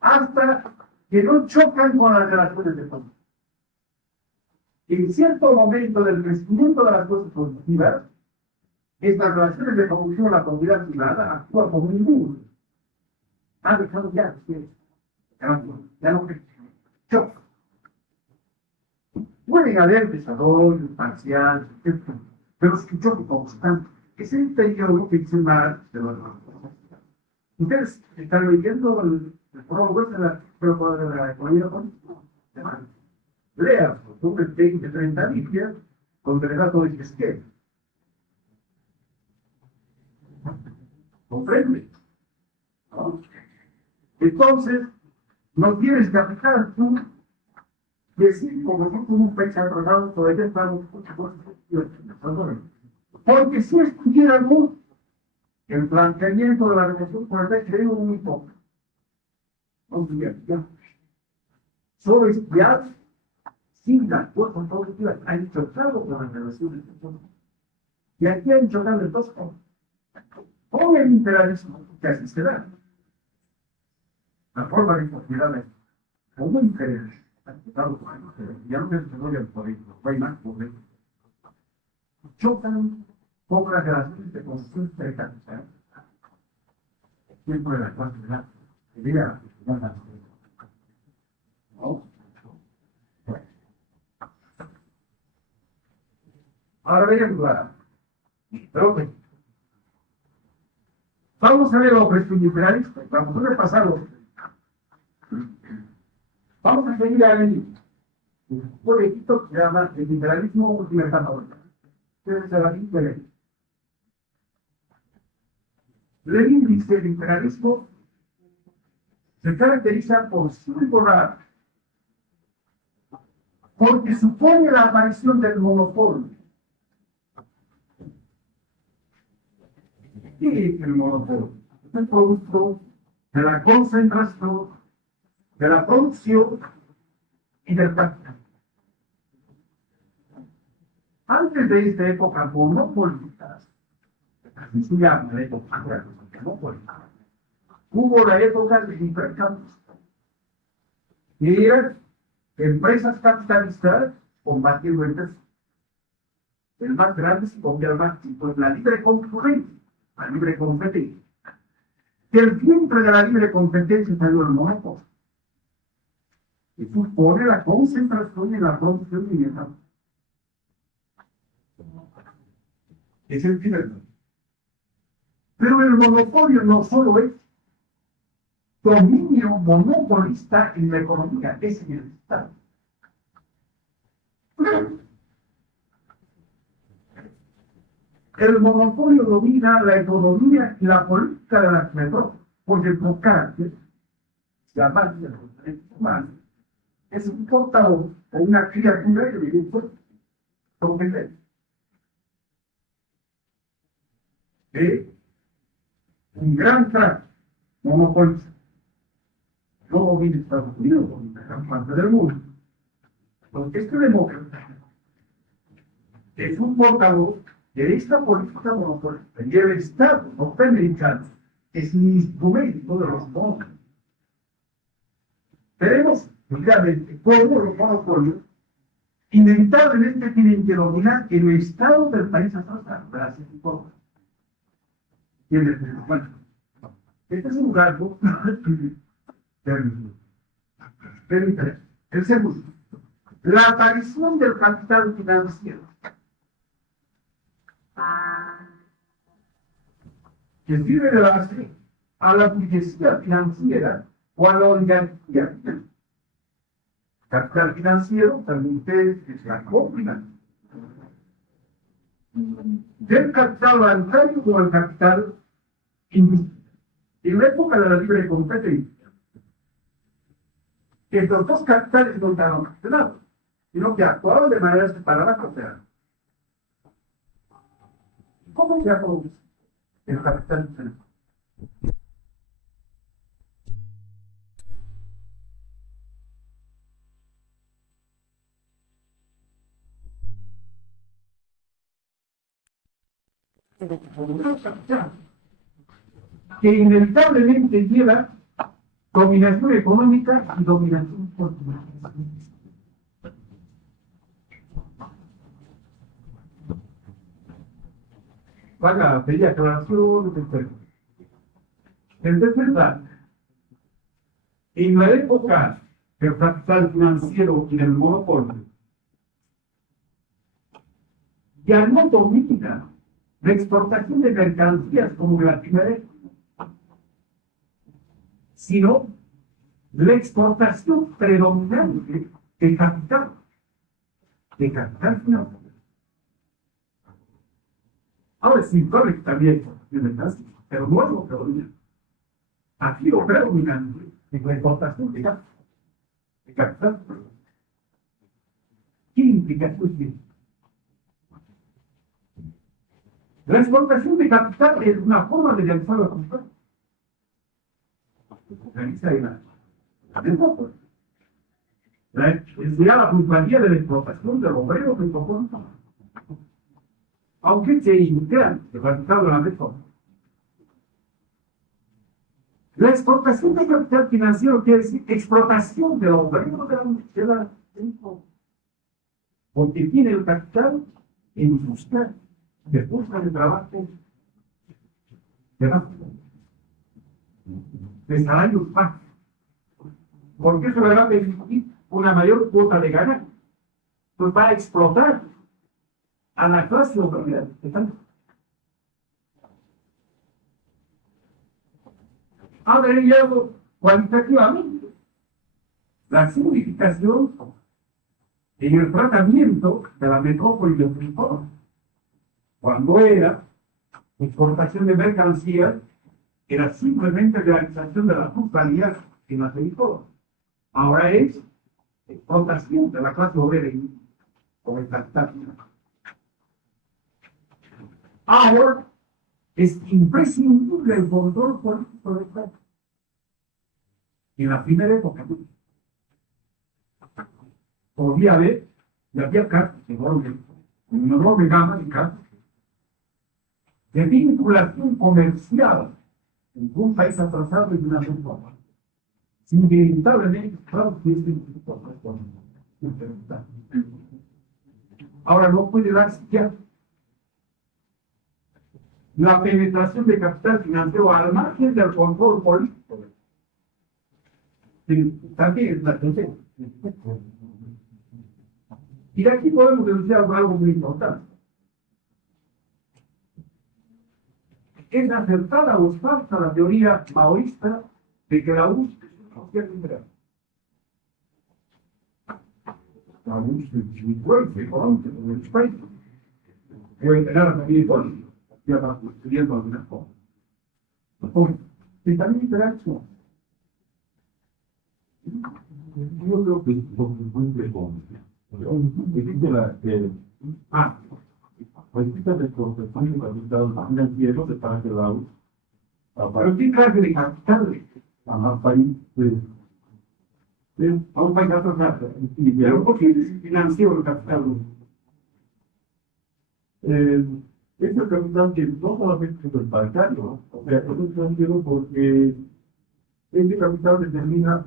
hasta que no chocan con las relaciones de poder. En cierto momento del crecimiento de las fuerzas productivas, estas relaciones de producción, la propiedad privada actúa como un muro. Ha dejado ya no choca. Pueden haber desarrollos parciales, etc. Pero es que choque constante. Es el periodo que dice más de las cosas. Ustedes están leyendo el prólogo de la economía política. Lean, un 20, 30 líneas con el relato de Esquer. ¿Comprende? ¿No? Entonces, no tienes que aplicar tú, decir, como no tuvo un pecho atrasado, todavía estamos porque si estuviéramos el planteamiento de la revolución por el creo muy poco. Solo estudiar sin las fuerzas productivas han chocado con las relaciones de todo. Y aquí han chocado el dos cosas. Con el imperialismo, que así se da. La forma de considerar como interés, ya no es desarrollo del poder, no hay más poder. Chocan con las relaciones de construcción de capital. Siempre la clase de la idea, ¿no? Ahora vean, pero que vamos a ver los liberalistas, vamos a repasarlo. Vamos a seguir ahí un proyecto que se llama el liberalismo libertador. Ustedes se la dicen. Lenin dice el liberalismo se caracteriza por su moral, porque supone la aparición del monopolio. ¿Qué es el monopolio? Es el producto de la concentración, de la producción y del capital. Antes de esta época monopolística, así se llama la época monopolística, hubo la época de intercambios, que eran empresas capitalistas combatiendo entre sí. El más grande se convierte al más chico en la libre concurrencia, la libre competencia. Del vientre de la libre competencia salió el monopolio. Y supone la concentración en la producción y en la... Es el final. Pero el monopolio no solo es dominio monopolista en la economía, es en el Estado. El monopolio domina la economía y la política de las metrópolis, porque el carácter, la base de los derechos humanos, es un portador o una criatura que vive sobre un gran trato monopolista. Luego viene Estados Unidos, con la gran parte del mundo. Porque este demócrata es un portador de esta política monopolista. Y el Estado norteamericano es un instrumento de los monopolios. Tenemos, obviamente, cómo los monopolios inevitablemente tienen que dominar el Estado del país atrasado. Gracias y por bueno, este es un rasgo del interés. El segundo, la aparición del capital financiero. Que sirve de base a la burguesía financiera o a la oligarquía. Capital financiero, también ustedes la copian. Del capital bancario o el capital industrial. En la época de la libre competencia, estos dos capitales no estaban relacionados, sino que actuaban de manera separada contra. ¿Cómo se llama el capital financiero? Que inevitablemente lleva dominación económica y dominación política. Vaya, bella aclaración, etc. Es verdad, en la época del capital financiero y del monopolio, ya no domina la exportación de mercancías como la primera época, sino la exportación predominante de capital financiero. Ahora es incorrecto también, pero no es lo que oía. Aquí lo predominante es la importación de capital. ¿Qué implica esto? La exportación de capital es una forma de realizar la compra. Realiza es la plusvalía de la explotación de los obreros que soportan. Aunque se integran el capital de la mejor. La exportación de capital financiero quiere decir explotación de los obreros de la porque tiene el capital en buscar de fuerza de trabajo de salarios bajos. Porque eso le va a permitir una mayor cuota de ganar. Pues va a explotar a la clase obrera. Ha variado cualitativamente la significación en el tratamiento de la metrópoli del territorio. Cuando era exportación de mercancías, era simplemente realización de la plusvalía en la territorio. Ahora es explotación de la clase obrera con el capital. Ahora es imprescindible el control político del Estado. En la primera época, podía haber, y había casos, una enorme gama de casos, de vinculación comercial en un país atrasado y de una forma. Inevitablemente, claro que es ahora no puede darse ya la penetración de capital financiero al margen del control político. También es la tendencia. Y de aquí podemos denunciar algo muy importante. ¿Es acertada o es falsa la teoría maoísta de que la URSS es social liberal? La URSS es muy fuerte, económica, en el país. Puede tener también política, ya va estudiando algunas cosas. Y también interacción. Yo creo que es muy frecuente. Existe existe la exportación de capital financiero de parte de la URSS Pero ¿qué clase de capital? a un país A un país atrasado. Pero ¿por qué financiero el capital? este capital que no solamente es el bancario, o sea, es un financiero porque este capital determina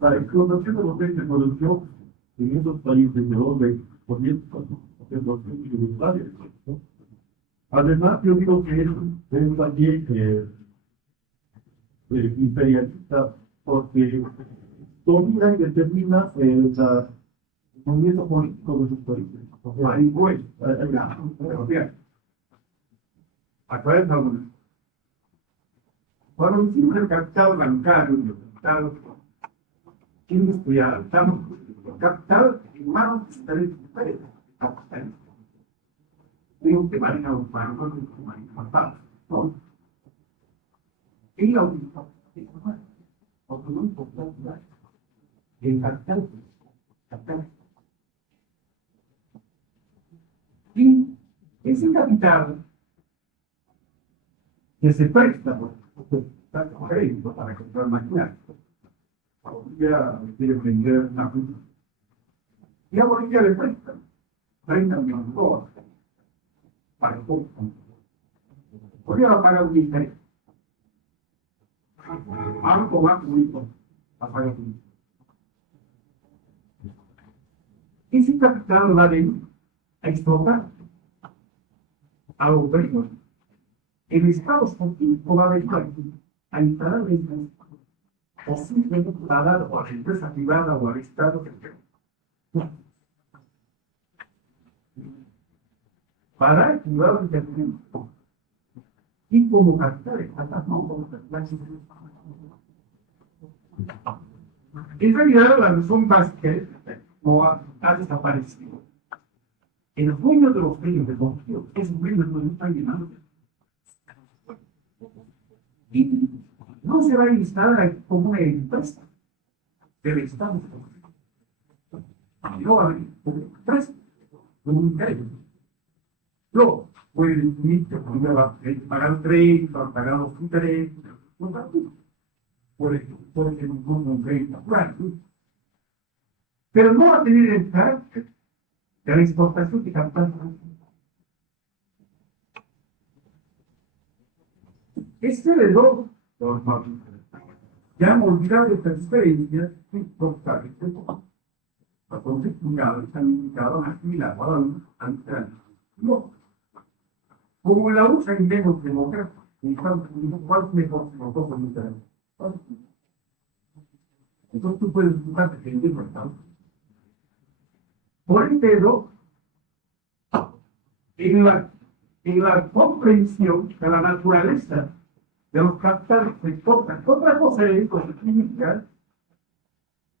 la explotación de los bienes de producción en esos países de donde por ejemplo, los tributarios. Además, yo digo que es también imperialista porque domina y determina el movimiento político de sus países. Ahí voy. Acuérdense, cuando decimos el capital bancario, el capital industrial, estamos el capital en manos de ustedes. Digo que maneja los bancos, que maneja los bancos. Y la utilización el capital. Y ese capital que se presta por crédito para comprar maquinaria. Bolivia quiere vender una fruta. Y a Bolivia le prestan 30 millones de dólares para el compra. Bolivia va a pagar un interés. Algo más bonito a pagar un interés. Ese capital va a explotar a los ricos. El Estado político va a venir a instalar ventas o simplemente a dar o a la empresa privada o al Estado para activar el crecimiento y como capital en realidad la razón básica es no ha desaparecido. El dueño de los bienes de confío es un bien que no está llenando. Y no se va a instalar ahí como una empresa del Estado. No va a haber como una empresa, como un crédito. Luego, puede decir que primero va a pagar el crédito, va a pagar los intereses, no va a puede ser un crédito natural, ¿no? Pero no va a tener el carácter de la exportación de capital. Este heredó, ya hemos olvidado de transferencias importantes. Entonces, cuidado, están indicados aquí la palabra antes. No. Como la usa en menos democrática, ¿cuál es mejor que nosotros en Internet? Entonces tú puedes buscar defender el mercado. Por eso, en la comprensión de la naturaleza de los capitales se exportan. Otra cosa es significa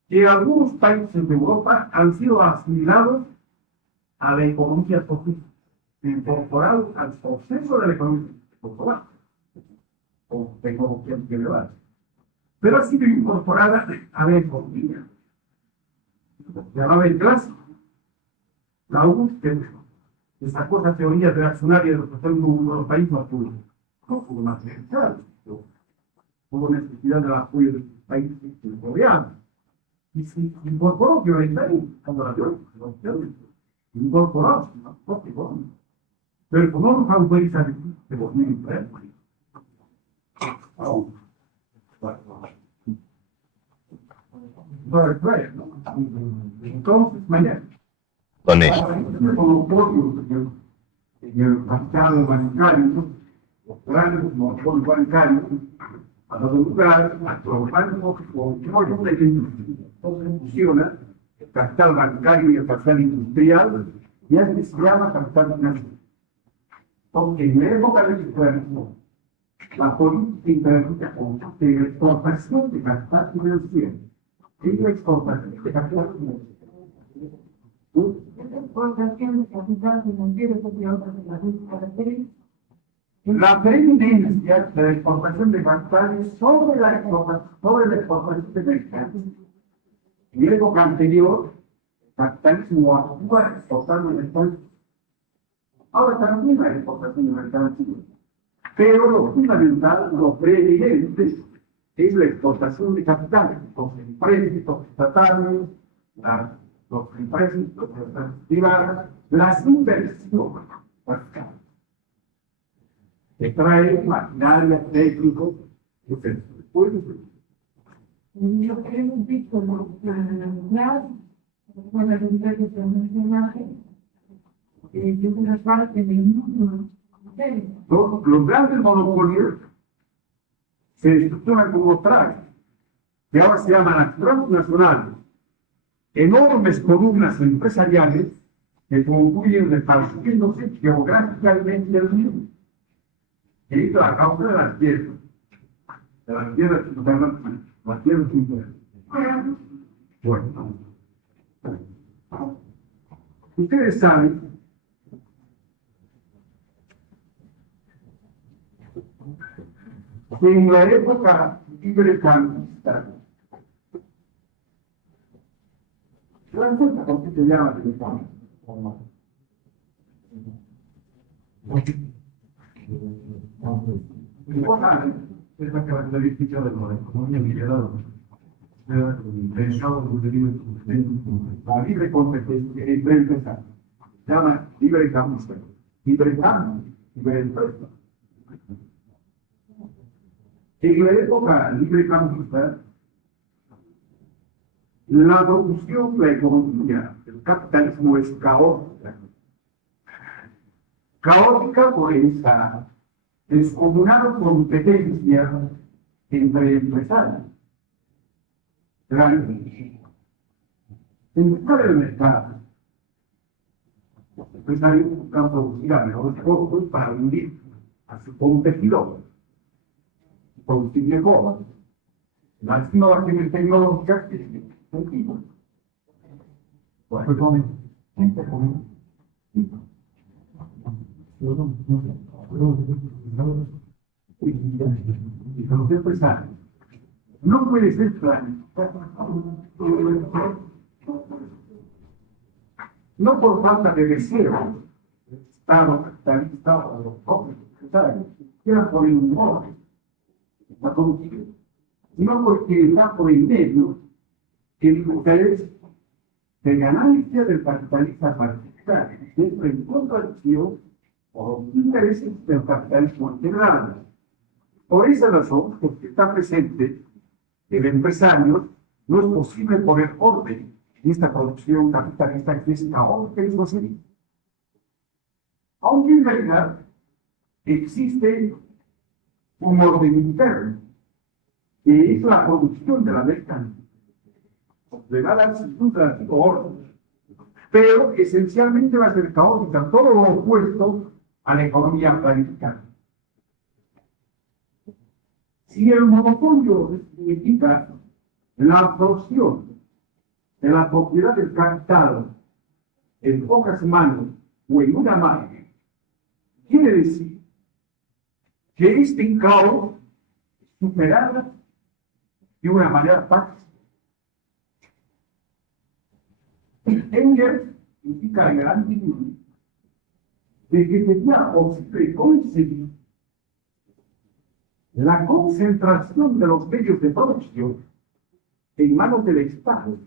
que algunos países de Europa han sido asimilados a la economía social, incorporados al proceso de la economía social, o tecnología elevada, pero ha sido incorporada a la economía. Llamaba el clásico. La búsqueda de esa cosa teoría reaccionaria de los que son los países más puros. No hubo más necesidad. Hubo necesidad del apoyo de los países que lo rodeaban. Y se incorporó violentamente cuando la violencia. Incorporó, ¿no? Pero como no nos autoriza de 2003, entonces, mañana. Donde En el capital bancario, los grandes monopolios bancarios, a los lugares, a los bancos, todo funciona, el capital bancario y el capital industrial, y es que se llama capital financiero. Porque en la época del esfuerzo, la política de exportación de capital financiero y la exportación de capital financiero. La tendencia de la exportación de capitales sobre la exportación de mercados. En la época anterior, capitalismo actúa exportando mercados. Ahora también hay exportación de mercados. Pero lo fundamental, lo preeminente, es la exportación de capitales, los empréstitos estatales, los empréstitos privadas, las inversiones fiscales. Que trae maquinaria, técnicos, etc. Yo hemos visto la con la realidad que se menciona, yo una parte del mundo. Los grandes monopolios se estructuran como trajes, que ahora se llaman las transnacionales, enormes columnas empresariales que concluyen repartiéndose geográficamente el mundo. Y es la causa de las tierras que se llaman las tierras internas. Bueno, ustedes saben que en la época librecambista, ¿se dan cuenta cómo se llama librecambista? Esa característica de la economía liberal, la libre competencia entre empresarios, se llama libre cambista, libre cambio, libre empresa. En la época libre cambista, la producción de la economía, el capitalismo es caótica. Caótica por esa descomunal competencia entre empresarios. En busca del mercado, los empresarios buscan producir a mejores costos para vender a su competidor, producir mejor. Las innovaciones tecnológicas que se cultivan. y como empresario, no puede ser planificado. No por falta de deseo, Estado capitalista o era por el humor, está contigo, sino porque está por el medio el interés de ganancia del capitalista particular, siempre en contradicción o los intereses del capitalismo en general. Por esa razón, porque está presente el empresario, no es posible poner orden en esta producción capitalista que es caótica y socialista. Aunque en realidad existe un orden interno, que es la producción de la mercancía, le va a dar sin duda orden, pero esencialmente va a ser caótica, todo lo opuesto a la economía planificada. Si el monopolio significa la absorción de la propiedad del capital en pocas manos o en una mano, quiere decir que este caos superará de una manera fácil. Engels indica en el antiguo de que sería posible conseguir la concentración de los medios de producción en manos del Estado,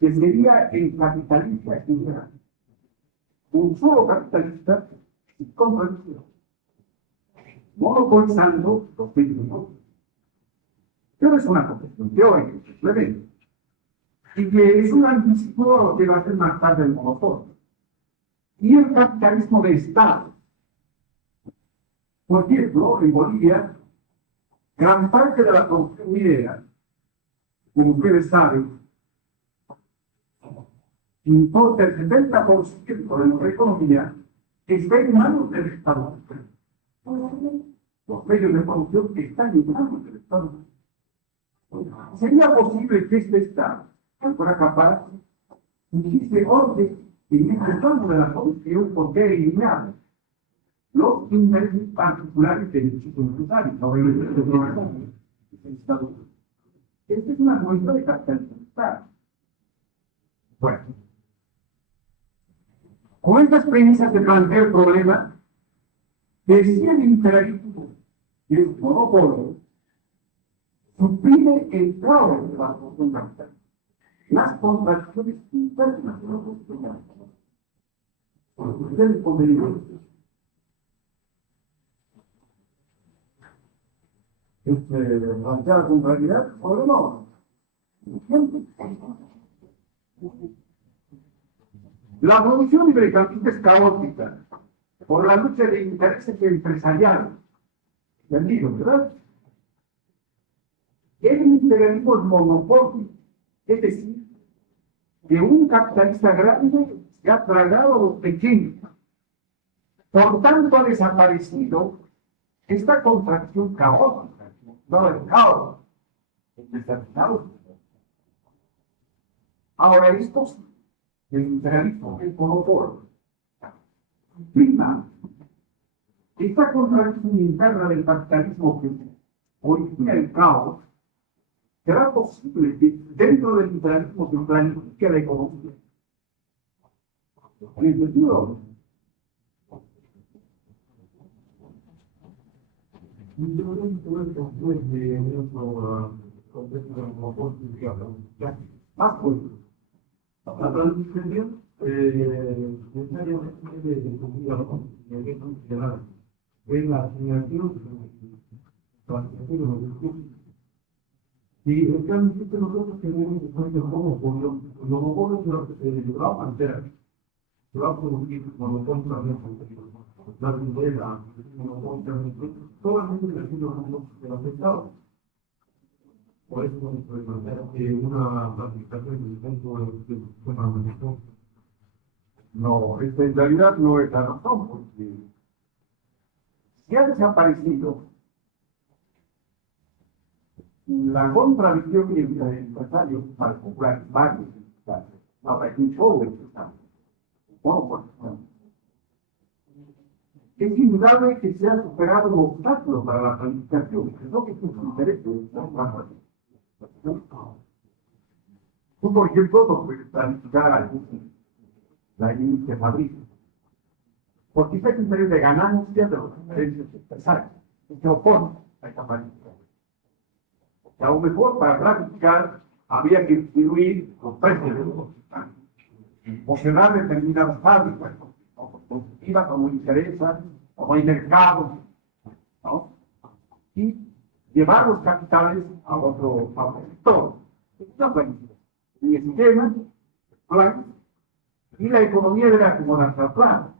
que sería el capitalista en general. Un solo capitalista sin contradicción, monopolizando los medios de producción. Pero es una concepción teórica, simplemente. Y que es un anticipo de lo que va a ser más tarde el monopolio. Y el capitalismo de Estado. Por ejemplo, en Bolivia, gran parte de la producción minera, como ustedes saben, importa el 70% de nuestra economía, está en manos del Estado. Los medios de producción están en manos del Estado. ¿Sería posible que este Estado fuera capaz de hiciese orden en este ramo de la producción porque eliminado los intereses particulares de los empresarios sobre los intereses del Estado? Esta es una muestra de capitalismo del Estado. Bueno, con estas premisas se plantea el problema de si el imperialismo y el monopolio suprime el caos de la producción capital, las contradicciones internas de la producción capital. Porque ustedes podrían plantear con realidad o no. La producción mercantil es caótica por la lucha de intereses empresariales. ¿Entendido, verdad? El imperialismo es monopolio, es decir, que un capitalista grande se ha tragado a los pequeños. Por tanto, ha desaparecido esta contracción caótica, no el caos determinado. Ahora, esto sí, el imperialismo, el monopolio, prima esta contracción interna del capitalismo que origina el caos. ¿Será posible que dentro del imperialismo se planifique la economía? ¿En el sentido? Más fuerte. La transición necesariamente en la asignación y realmente nosotros tenemos en cuenta cómo los monopolios lo vamos a hacer, se va a producir monopolios la vivienda, solamente el afectado. Por eso no se puede plantear que una planificación del centro de manejo. No, esta en realidad no es la razón, porque si ha desaparecido la contradicción entre el empresario particular, varios empresarios, ahora hay un solo empresario. Bueno, pues, es indudable que se ha superado un obstáculo para la planificación, que es lo que es un interés de tú, por ejemplo, no puedes planificar la industria fabrica. Porque ese criterio de ganancia de los intereses empresarios se opone a esta planificación. Y a lo mejor para planificar había que incluir los precios de los emocionar determinadas fábricas, ¿no? Productivas, como interesa, como hay mercado, ¿no? Y llevar los capitales a otro sector. Una planificación. El esquema, plan, y la economía debe acomodarse al plan.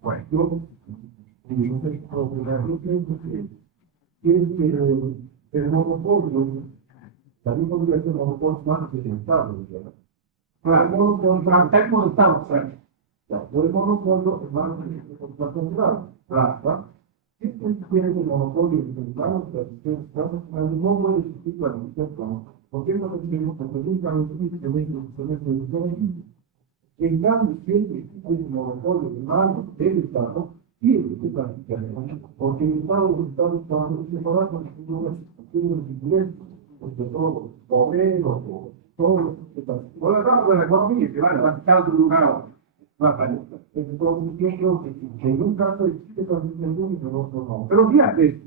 Bueno, yo el monopolio también podría ser monopolio más presentable. claro, tal como estamos, claro. El monopolio es más concentrado. Claro. Si tiene el monopolio central, no puede existir la planificación. Porque es lo que tenemos que nunca lo existe. En cambio, siempre existe un monopolio de manos del Estado tiene que planificar. Porque el Estado está separado con los ingresos, sobre todo obreros, todos los que están. Por lo tanto, la economía se va a planificar de un lugar a otro. Entonces, yo creo que en un caso existe planificación y en otro no. Pero fíjate,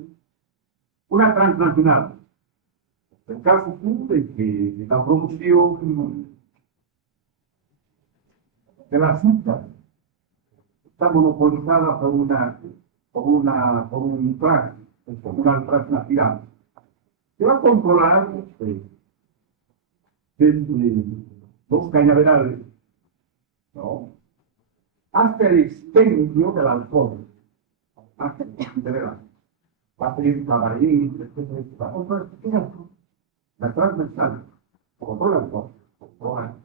una transnacional, el caso cumple que la producción de la azúcar está monopolizada por un una transnacional. Se va a controlar desde los cañaverales, ¿no? Hasta el expendio del alcohol, hasta el cañaveral. Va a tener cabaret, etcétera. La transversal controla el alcohol, controla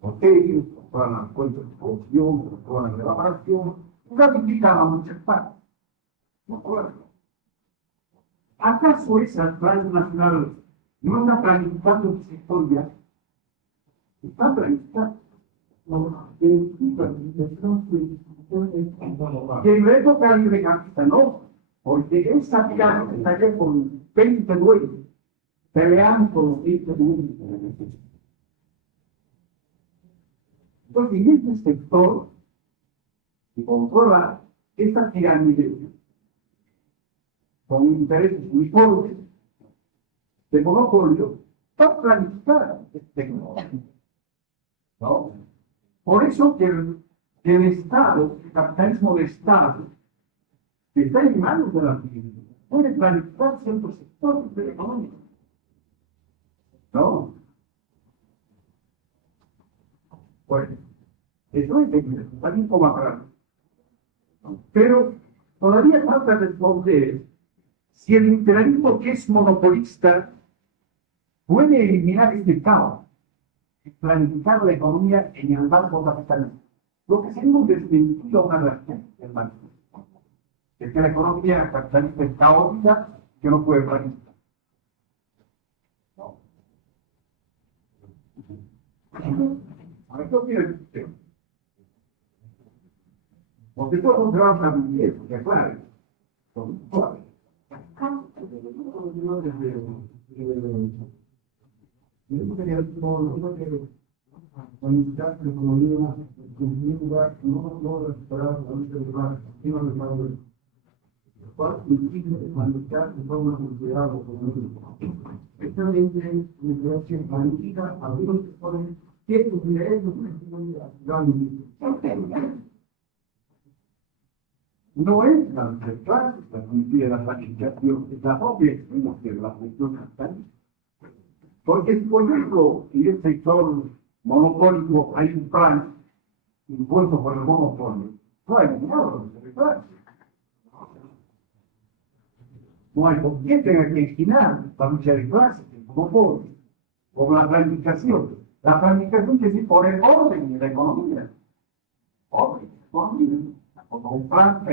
hoteles, controla las cuentas de producción, controla la elaboración, ramifica a muchas partes. ¿Acaso esa transnacional no está planificando el sector ya? Está planificando. Que en la época liberalista no, porque esa tirada está ya con 20 dueños, peleando con los 20 dueños. Entonces, en este sector que controla esta pirámide con intereses muy pobres de monopolio, está planificada ¿no? Por eso que el Estado, el capitalismo de Estado, está en manos de la gente. Puede planificar ciertos sectores de la economía. ¿No? Bueno, eso es también como atrás. Pero todavía falta responder si el imperialismo que es monopolista puede eliminar este caos y planificar la economía en el marco capitalista. Lo que sería un desmentido a una realidad del marxismo. Es que la economía capitalista es caótica que no puede planificar. No. Ahora, ¿qué opina usted? Porque todos trabajan bien, porque claro, son suaves. No es la clase la que impide la planificación, es la propia experiencia de la función capitalista. Porque si, por ejemplo, en el sector monopólico hay un plan impuesto por el monopolio, no hay monopolio, no hay por qué tener que esquinar la lucha de clases, el monopolio, como la planificación. La planificación que se pone orden en la economía. Orden, economía. Como un plan,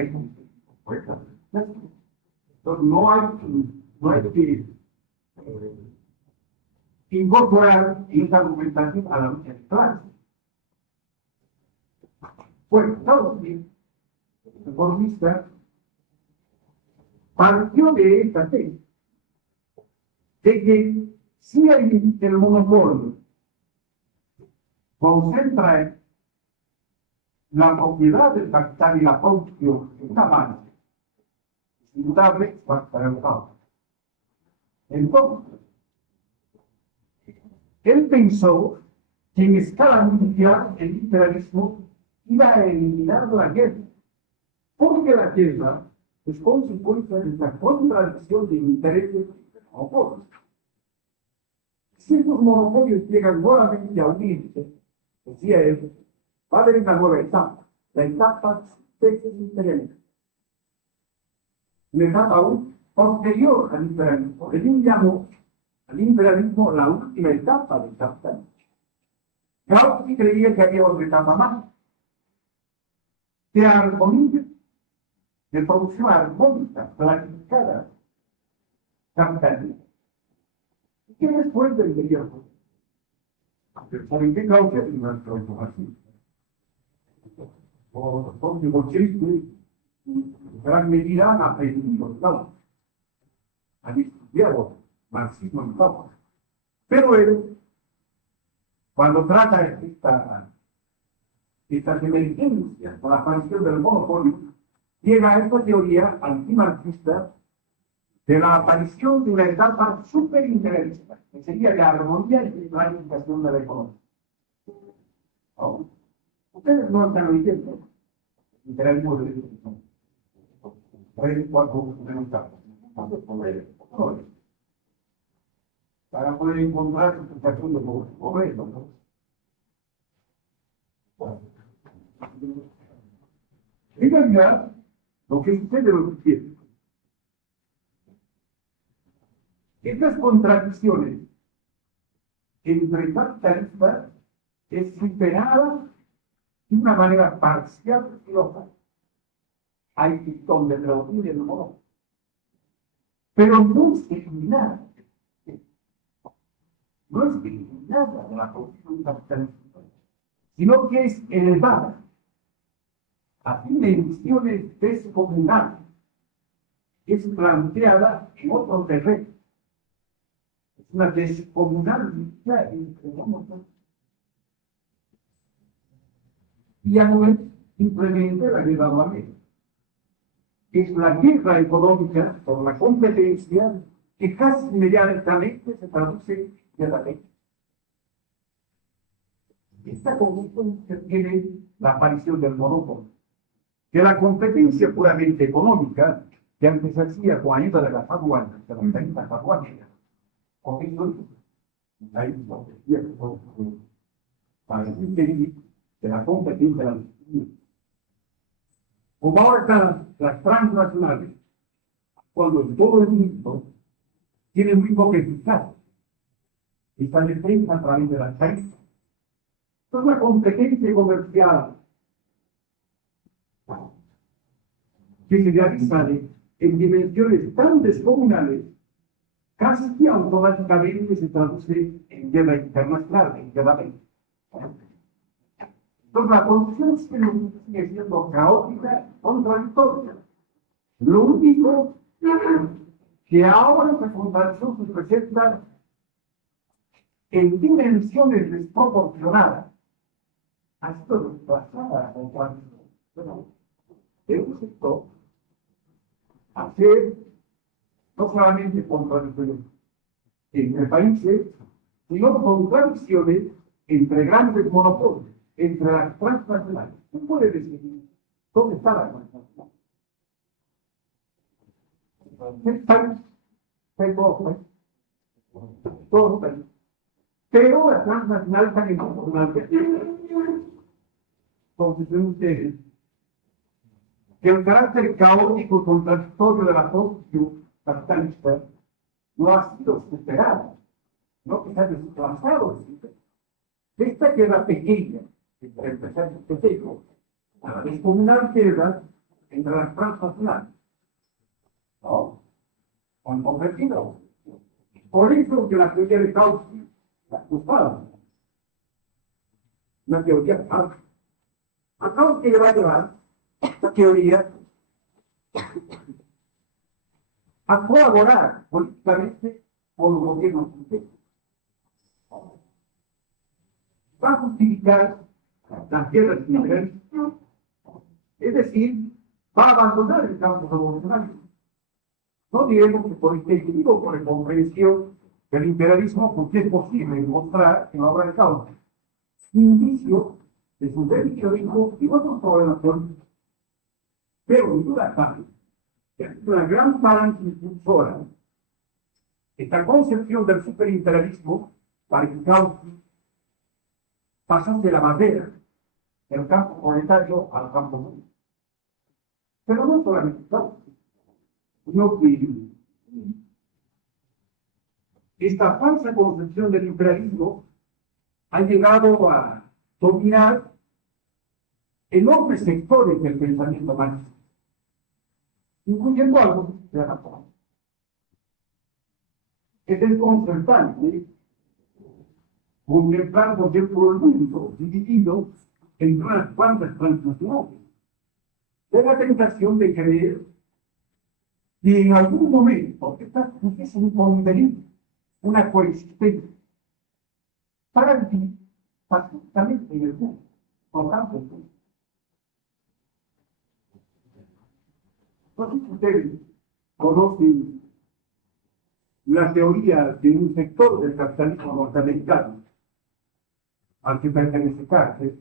entonces no hay que incorporar esa argumentación a la lucha de clases. Pues Estados Unidos, reformista, partió de esta tesis, de que si hay el monopolio concentra la propiedad del capital y la producción en una mano, es indudable va a estar enojado. Entonces, él pensó que en escala mundial el imperialismo iba a eliminar la guerra, porque la guerra es consecuencia de esta contradicción de intereses y monopolios. Si estos monopolios llegan nuevamente a unirse, decía él, va a haber una nueva etapa, la etapa de especies imperialistas. Una etapa aún posterior al imperialismo. Él llamó al imperialismo la última etapa del capitalismo. Gauss creía que había otra etapa más, de armonía, de producción armónica, planificada, capitalista. ¿Qué después del gobierno? ¿Saben qué causa es nuestro información? O el bolchevismo, en gran medida, han aprendido el causa. Han estudiado marxismo en causa. Pero él, cuando trata estas emergencias con la aparición del monopolio, llega a esta teoría antimarxista de la aparición de una etapa superimperialista, que sería la armonía y planificación de la economía. ¿No? Ustedes no están oyendo. Imperialismo de definición. 3, 4 preguntas. Para poder encontrar su situación de pobreza. En realidad, lo que sucede lo que quiere. Estas contradicciones entre capitalistas es superada de una manera parcial y local. Hay donde traducir el modo. Pero no es eliminada. No es eliminada de la producción capitalista, sino que es elevada a dimensiones descomunales. Es planteada en otro terreno. Es una descomunalidad entre nosotros. Y ya no es simplemente la guerra aduanera. Es la guerra económica por la competencia que casi inmediatamente se traduce en la ley. Esta consecuencia tiene la aparición del monopolio. Que la competencia puramente económica, que antes se hacía con ayuda de las aduanas, de las tarifas aduaneras, con eso, ahí para impedir de la competencia de la industria. Como ahora están las transnacionales, cuando en todo el mundo tienen muy poca eficacia, están defensa a través de las tarifas. Es una competencia comercial que se realiza en dimensiones tan descomunales, casi que automáticamente se traduce en guerra internacional, en guerra bélica. Entonces la producción sigue siendo caótica, contradictoria. Lo único que ahora esa contradicción se presenta en dimensiones desproporcionadas, ha sido desplazada con tradición de un sector a ser no solamente contradicciones entre países, sino contradicciones entre grandes monopolios, entre las transnacionales. ¿Qué puede decir? ¿Dónde está la transnacional? Todos los países. Pero la transnacional está en el entonces, ven ustedes que el carácter caótico contradictorio de la producción capitalista no ha sido superado, no que se ha desplazado. Esta guerra pequeña, entre empresarios pequeños, a la descomunal guerra entre las transnacionales. ¿No? Con competido. Por eso que la teoría de Kautsky la culpaba. Una teoría falsa. Acá que le va a llevar esta teoría a colaborar políticamente con los gobiernos. Va a justificar las guerras civiles, es decir, va a abandonar el campo revolucionario. No diremos que por este equilibrio, por la comprensión del imperialismo, porque es posible demostrar que no habrá de causa indicio de su debilitarismo y otros problemas políticos. Pero, en duda cabe, que es una gran palanca impulsora esta concepción del superimperialismo para que Kautsky pasase de la madera del campo proletario al campo público. Pero no solamente Kautsky, sino que esta falsa concepción del imperialismo ha llegado a dominar enormes sectores del pensamiento marxista, incluyendo algo de la razón. Es desconcertante contemplar por ejemplo el mundo dividido en unas cuantas transnacionales. Es la tentación de creer que en algún momento esta es un convenir, una coexistencia, para vivir pacíficamente en el mundo, con tanto tiempo. No sé si ustedes conocen la teoría de un sector del capitalismo norteamericano al que pertenece Carter,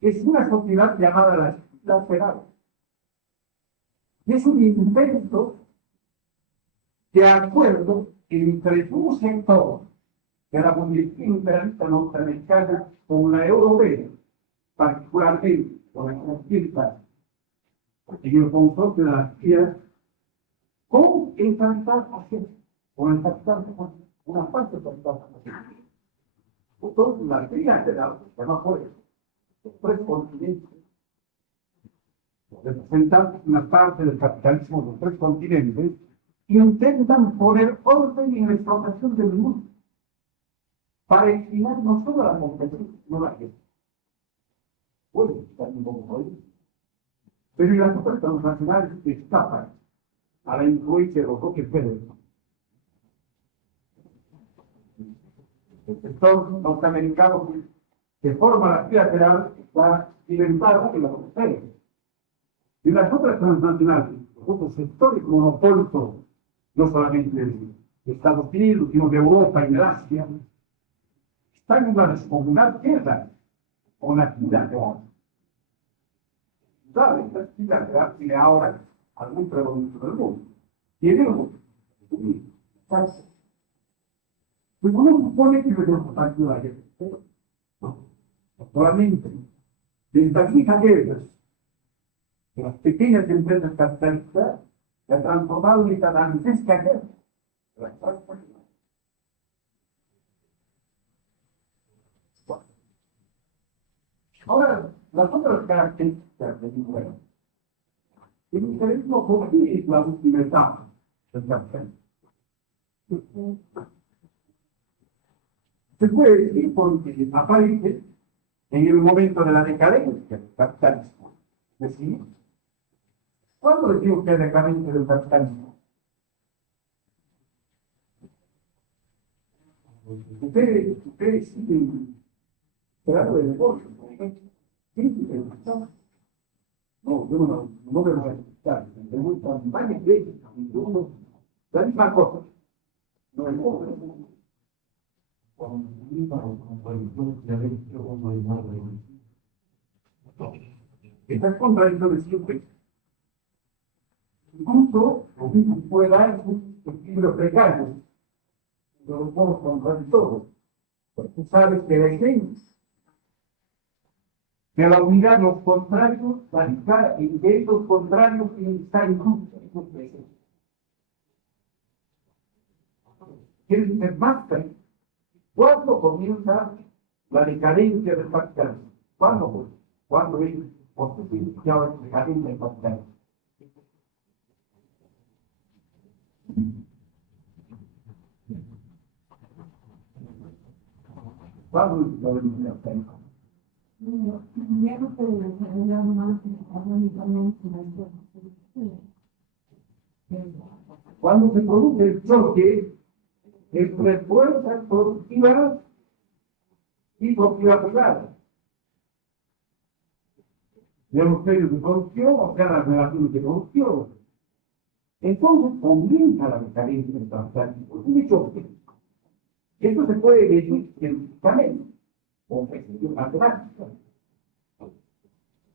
es una sociedad llamada la federal. Y es un invento de acuerdo entre un sector de la burguesía imperialista norteamericana con la europea, particularmente con la conquista en el consorcio de las tierras, con el capital hacia, con el capital una parte del capital hacia. Entonces, la teoría federal se llama por eso, los tres continentes, representantes de una parte del capitalismo de los tres continentes, intentan poner orden en la explotación del mundo para eliminar no solo la competencia, sino la guerra. Puede estar un poco por ahí. Pero en las otras transnacionales escapan a la influencia de los bloques verdes. El sector norteamericano que forma la actividad federal está inventado en la bloques y las otras transnacionales, los otros sectores monopólicos, no solamente de Estados Unidos, sino de Europa y de Asia, están en la descomunal guerra con la actividad federal. ¿Sabe? Esta actividad federal tiene ahora algún predominio del mundo. Tiene un pues uno supone que debemos ayudar a la guerra. Solamente desde las viejas guerras, de las pequeñas empresas capitalistas, se ha transformado en esta dantesca guerra. Ahora, las otras características del imperialismo. El imperialismo, ¿por qué es la última etapa del capitalismo? Se puede decir porque aparece en el momento de la decadencia del capitalismo. Es decir, ¿cuándo decimos que es decadencia del capitalismo? Ustedes siguen esperando de negocio, por ejemplo. No, yo no me voy a explicar. Me preguntan varias veces, la misma cosa. No es pobre. Estas contradicciones siempre. Incluso lo mismo puede dar un equilibrio precario. No lo podemos contradicir todo. Porque tú sabes que la esencia de la unidad de los contrarios radica en que estos contrarios están incluso en su presencia. Quieren ser más claros. ¿Cuándo comienza la decadencia del capitalismo? ¿Cuándo? ¿Cuándo es ya la decadencia del capitalismo? ¿Cuándo lo denomina técnico? Ya no te desarrolla más económicamente Cuando se produce el choque entre fuerzas productivas y propiedad privada. De los medios de producción, o sea, las relaciones de producción. Entonces comienza la decadencia del transatlántico. Es un choque. Esto se puede decir científicamente, o cuestión matemática.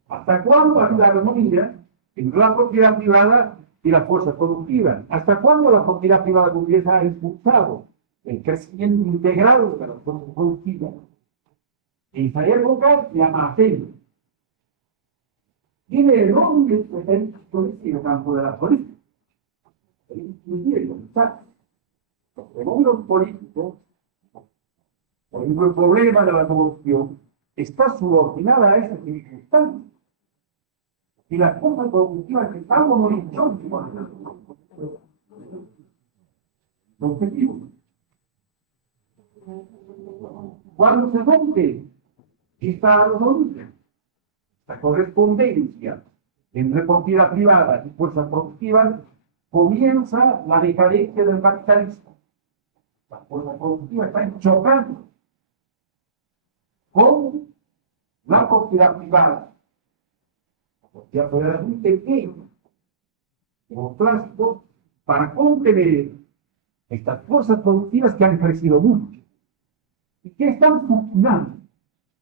¿Hasta cuándo hay la armonía entre la propiedad privada y la fuerza productiva? ¿Hasta cuándo la propiedad privada burguesa ha impulsado el crecimiento integral de la fuerza productiva? En esa época se llama ASEAN. Tiene enormes presencias en el campo de la política. Inclusive los fenómenos políticos, por ejemplo, el problema de la corrupción está subordinada a esa circunstancia. Y las fuerzas productivas que están en horizonte los objetivos. Cuando se rompe esta armonía, la correspondencia entre propiedad privada y fuerzas productivas, comienza la decadencia del capitalismo. Las fuerzas productivas están chocando con la propiedad privada. La propiedad privada es muy pequeña, como plástico, para contener estas fuerzas productivas que han crecido mucho y que están funcionando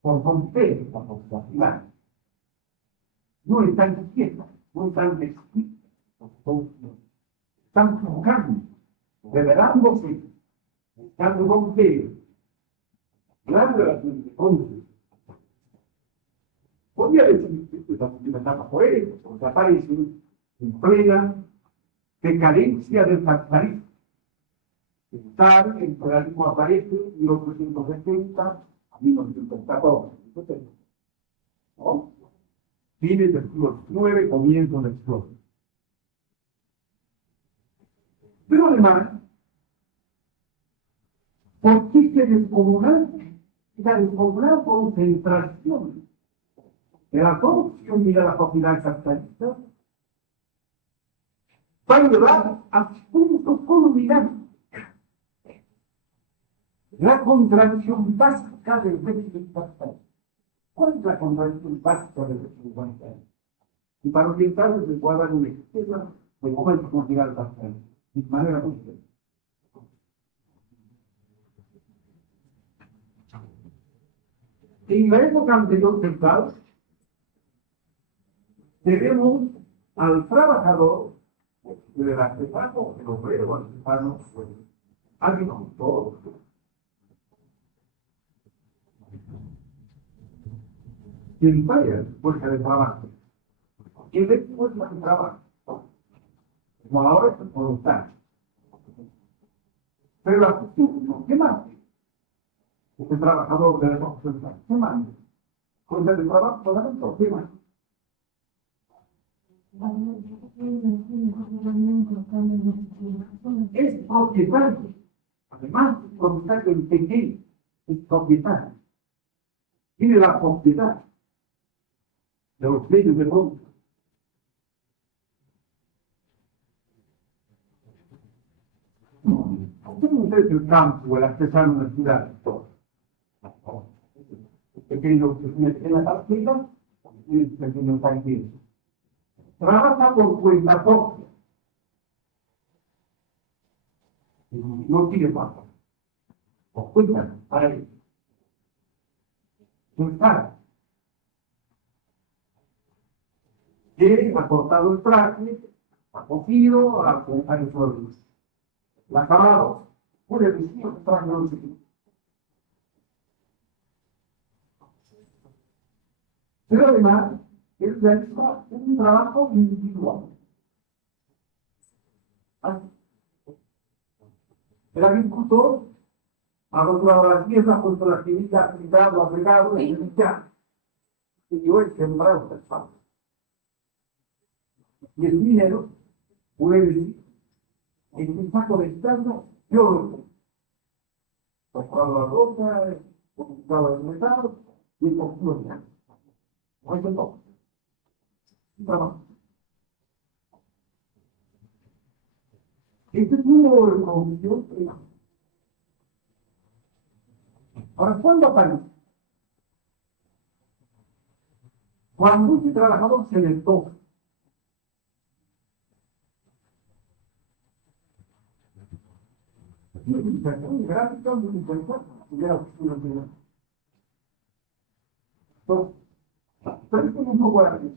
por romper la propiedad privada. No están quietas, no están desquiciadas, están jugando, revelándose, buscando romper las relaciones de control. Podría decir que esta etapa por ello, porque aparece en plena decadencia del capitalismo. El capitalismo aparece en 1870 a 1914. ¿No? Fines del siglo XIX, comienzo del siglo. Pero además, ¿por qué se descomunal? La descomunal concentración de la corrupción y de la propiedad capitalista va a llevar a puntos culminantes la contradicción básica del régimen capitalista. ¿Cuál es la contradicción básica del régimen capitalista? Y para orientarnos se puede dar un esquema de cómo hay que considerar el capitalismo de manera concreta. En la época anterior del caos, tenemos al trabajador, del artesano, el obrero, artesano, agricultor, quien vaya fuerza de trabajo. Y el de fuerza de trabajo, como ahora es voluntario. Pero la cultura, ¿qué más? Este trabajador de la construcción, ¿qué más? Fuerza de trabajo, solamente, ¿qué más? Es propietario. Además, es propietario en pequeño, es propietario. Tiene la propiedad de los medios de producción. ¿Cómo es el campo, el artesano en la ciudad? El pequeño que se mete en la partida y el pequeño tanque. Trabaja por cuenta propia. No tiene pago. Por cuenta para él. Que ha cortado el traje, ha cogido, ha hecho la acabado. Puede decir el traje no se quita. Pero además, él realiza un trabajo individual. El agricultor ha controlado la tierra, puesto la actividad, lo ha pegado, y ya. Y yo he sembrado el paso. Y el dinero puede decir, en un saco de estando, yo lo he comprado la ropa, ocupaba el mercado y el consumo de agua. No hay todo. Un trabajo. Este tipo de condición. Ahora, ¿cuándo aparece? Cuando ese trabajador se le toca. Gráfica muy interesante. Entonces, pero este mismo guardia.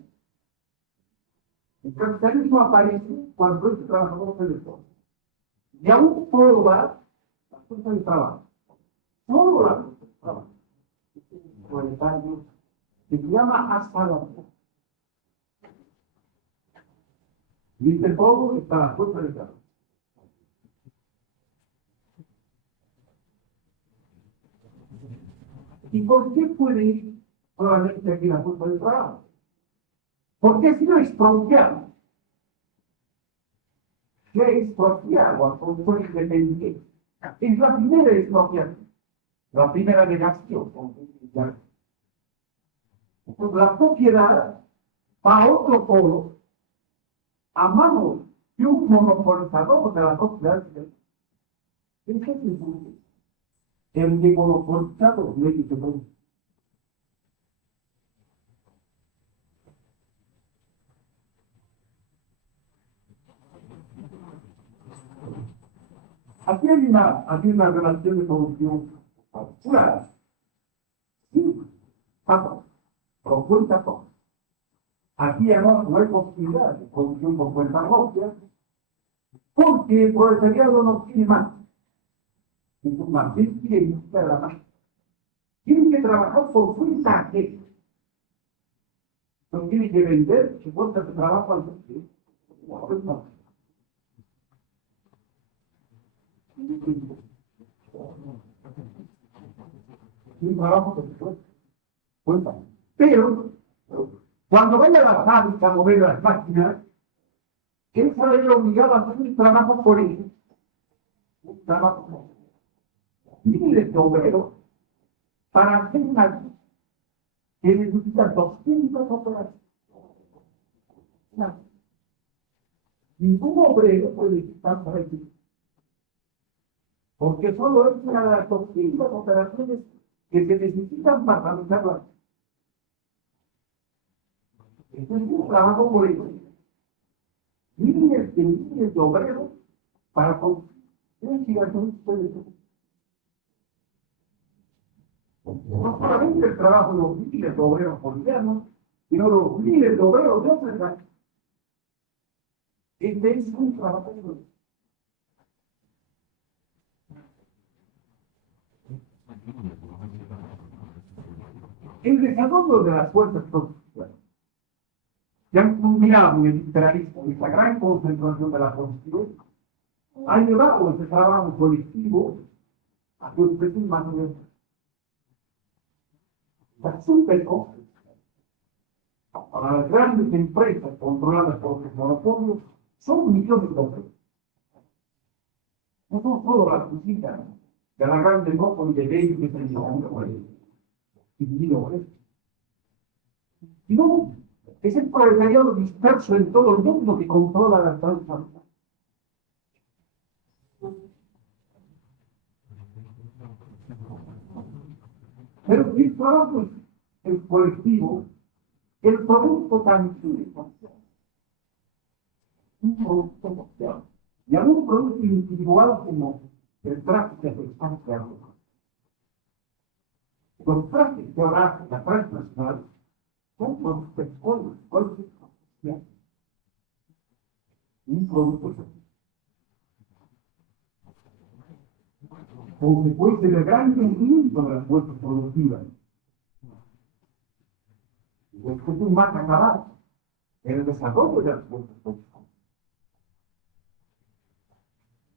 El capitalismo aparece cuando ese trabajador se le toca. Y aún solo va la fuerza de trabajo. Solo la fuerza de trabajo. Proletario se llama asalariado. Y entre todo está la fuerza de trabajo. ¿Y por qué puede ir solamente aquí la fuerza de trabajo? Porque si no expropiamos. ¿Qué expropiado a productor independiente? Es la primera expropiación. La primera negación. Entonces, la propiedad va a otro polo a manos de un monopolizador de la propiedad. ¿Qué es eso? El de monopolizado de México. Aquí hay una relación de producción clara. Sí, pato, propuesta todo. Aquí no hay posibilidad de producción por cuenta propia, porque el proletariado no tiene más. Entonces, más bien quiere buscar la más. Tiene que trabajar por cuenta ajena. No tiene que vender su fuerza de trabajo al mundo. Un trabajo que se cuenta. Pero, cuando vaya a la fábrica a mover las máquinas, él se ve obligado a hacer un trabajo por ellos. Un trabajo por ellos. Miles de obreros para hacer una que necesita 200 operaciones. No. Ningún obrero puede estar para ello. Porque solo es una de las 200 operaciones que se necesitan para realizarlas. Esto es un trabajo por ello. Miles de obreros para conseguir no solamente el trabajo de los miles de obreros bolivianos, sino los miles de obreros de otras áreas. Este es un trabajo de los. El desarrollo de las fuerzas productivas ya han combinado en el imperialismo esa gran concentración de la producción, ha llevado ese trabajo colectivo a sus precios más o menos. La superco para las grandes empresas controladas por los monopolios son millones de dólares. No son solo las cositas de la gran demópolis de 20 millones sino es el proletariado disperso en todo el mundo que controla las transacciones. Pero el trabajo es el colectivo, el producto tangible, un producto social, y algún producto individual como el tráfico de sustancias. Los trajes que ahora hace la transnacional son productos sociales. Un producto social. Consecuencia del gran crecimiento de las fuerzas productivas. Después de un más acabado en el desarrollo de las fuerzas productivas.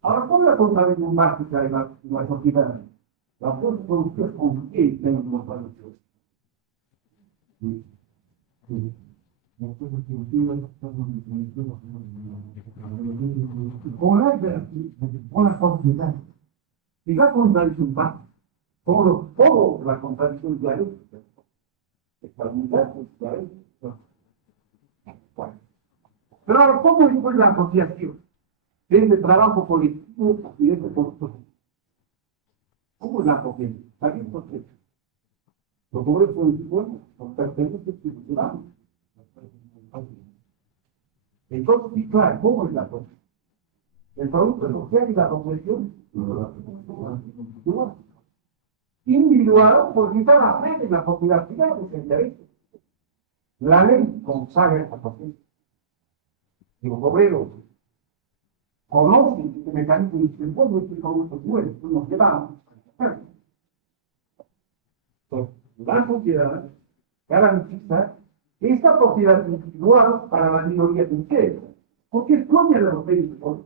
Ahora, ¿cuál es la contabilidad básica de la sociedad? La fuerza productiva con qué tenemos los valores. Con la sociedad. Y la contabilidad básica. todo la contradicción dialéctica. Estabilidad, dialéctica. Bueno. Pero ahora, ¿cómo es la asociación de este trabajo colectivo y de este concepto? ¿Cómo es la asociación? ¿Está bien? Porque los pobres políticos son pertenecientes institucionales. Entonces, sí, claro, ¿cómo es la asociación? El producto social y la asociación individual, porque cada vez en la sociedad privada se interesa. La ley consagra esta asociación. Y los obreros conocen este mecanismo y dicen, bueno, este producto es bueno, pues nos llevamos. Entonces, la sociedad garantiza esta propiedad individual para la minoría de ustedes, porque es dueña de los bienes de todos.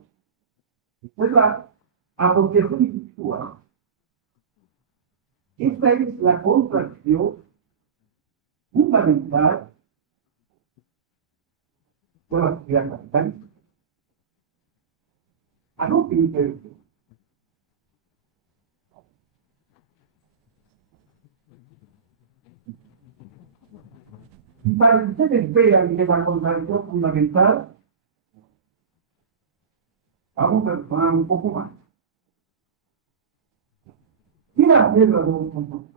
Pues la asociación individual, esta es la contracción fundamental de la sociedad capitalista. Anote ustedes. Para que ustedes vean que la contradicción fundamental, vamos a reflexionar un poco más. ¿Qué hacer la revolución?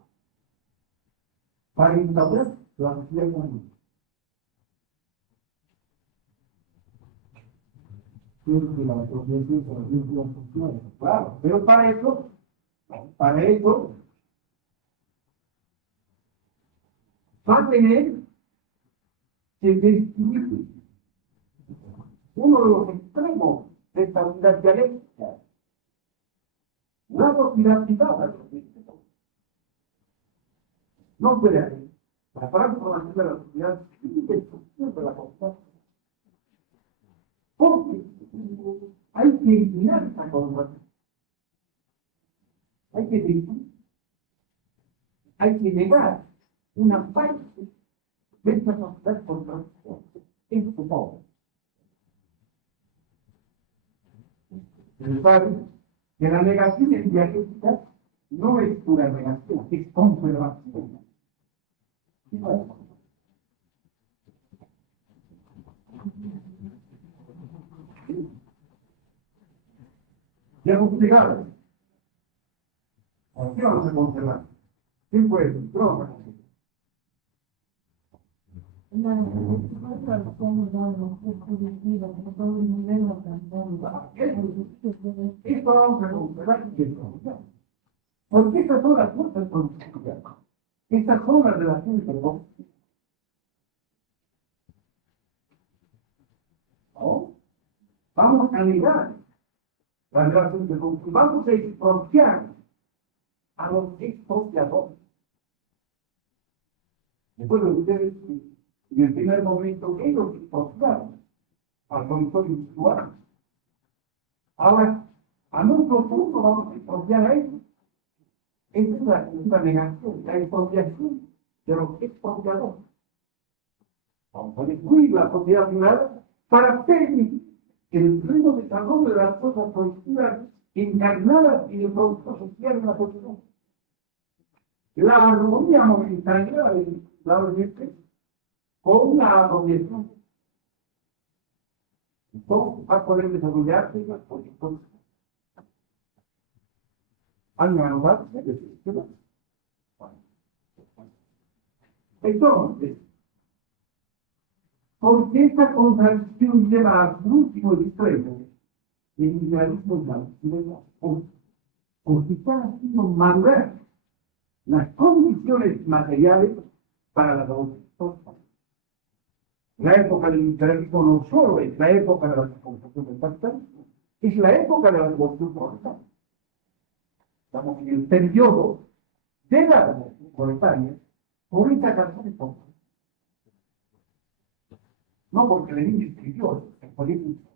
Para instaurar la sociedad común. Claro, pero para eso va a tener que distinguir uno de los extremos de esta unidad dialéctica, la sociedad privada. No puede haber la transformación de la sociedad y destrucción de la sociedad. Porque hay que eliminar esa cosa. Hay que destruir. Hay que negar una parte de esta sociedad contra en su pobre. Sabe que la negación en dialéctica no es pura negación, es conservación. Ya hemos llegado. ¿Qué vamos a conservar? ¿Quién puede? Droga. Esto vamos a conservar. Porque estas son las fuerzas productivas. Estas son las relaciones de negocio. ¿No? Vamos a negar las relaciones de negocio. Vamos a expropiar a los expropiadores. Después de ustedes, en el primer momento, ellos expropiaron al conductor individual. Ahora, a nuestro punto vamos a expropiar a ellos. Esa es la negación, la expropiación de los expropiadores. Vamos a destruir la propiedad privada para permitir el pleno desarrollo de las fuerzas productivas encarnadas en el producto social de la sociedad. La armonía momentánea del lado este con una apropiación. Entonces va a poder desarrollarse la posición. Entonces, porque esta contradicción lleva al último extremo del individualismo porque están haciendo madurar las condiciones materiales para la revolución. La época del imperialismo no solo es la época de la revolución del capitalismo, es la época de la revolución proletaria. Estamos en el periodo de la revolución proletaria por esta canción de poco. No porque Lenin escribió el político,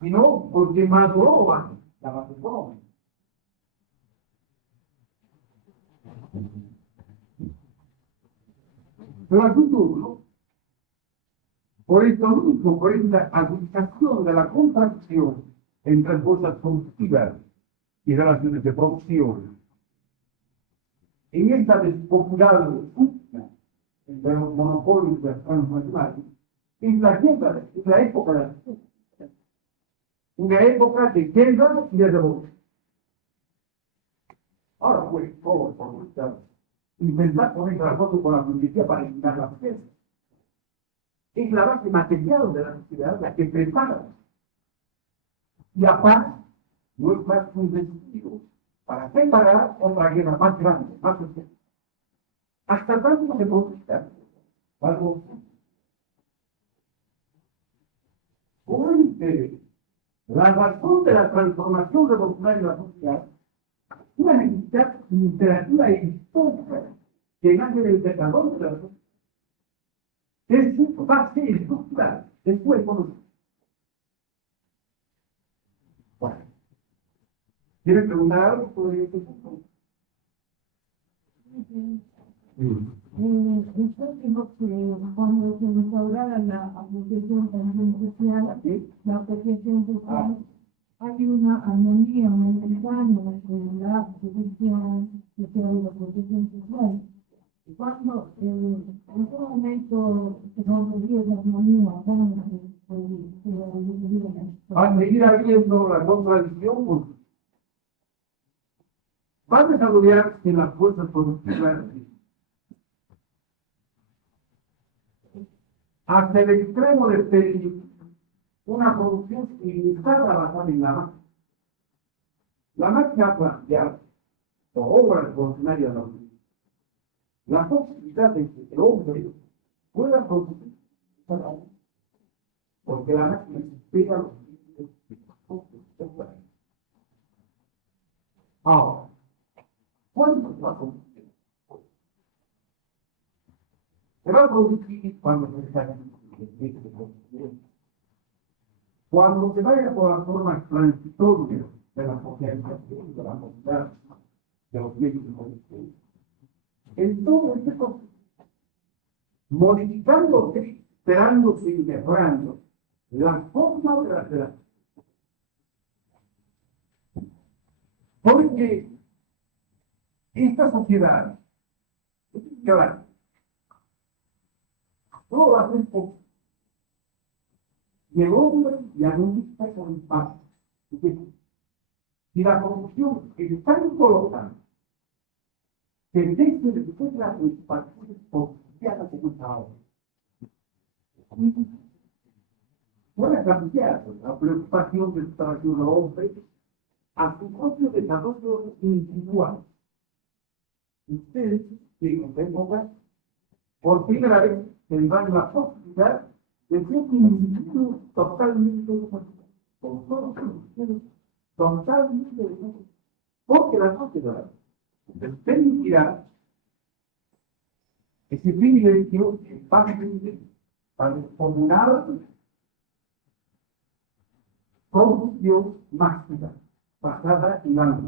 sino porque maduró la base económica. Pero al futuro, por esto mismo, por esta agudización de la contradicción entre fuerzas productivas y relaciones de producción en esta despoblada disputa entre los monopolios de las transnacionales, es la época de la disputa. Una época de guerra y de revolución. Ahora pues, todo por buscar, inventar con esta cosa con la policía para eliminar la pobreza. Es la base material de la sociedad la que prepara. Y aparte, no es más que un desafío para preparar otra guerra más grande, más social. Hasta tanto se puede estar algo. Obviamente, la razón de la transformación revolucionaria de la sociedad es una necesidad interactiva e histórica que nace del desarrollo de la sociedad. Es su base estructural, es su economía. Bueno, ¿quieren preguntar algo sobre este punto? Nosotros cuando se instaurara la asociación social, la asociación social, hay una armonía mental entre la asociación social y la asociación social. Cuando en ese momento se rompería la armonía Al seguir habiendo la contradicción, pues, va a desarrollarse las fuerzas productivas hasta el extremo de pedir una producción ilimitada basada en la máquina. La máquina planteada por obra revolucionaria de la humanidad, la posibilidad de que el hombre pueda producir para uno, porque la máquina supera los límites de la. Ahora, ¿cuándo se va a producir? Se va a producir cuando se salga cuando se vaya por las formas transitorias de la socialización, de la sociedad, de los medios de producción. En todo este proceso, modificándose, esperándose y mejorando la forma de la relación. Porque esta sociedad, claro, todo va a ser posible. Y el hombre ya no está con paz. Y la corrupción es tan colosal que desde que se la partida posibilidad como está ahora. Puede cambiar la preocupación del trabajo del hombre a su propio desarrollo individual. Ustedes, que contemporan, por primera vez tendrán la posibilidad de ser un individuo totalmente democrático, con todos los ustedes totalmente democrático, porque la sociedad les permitirá ese privilegio fácilmente para formular producción máxima basada en la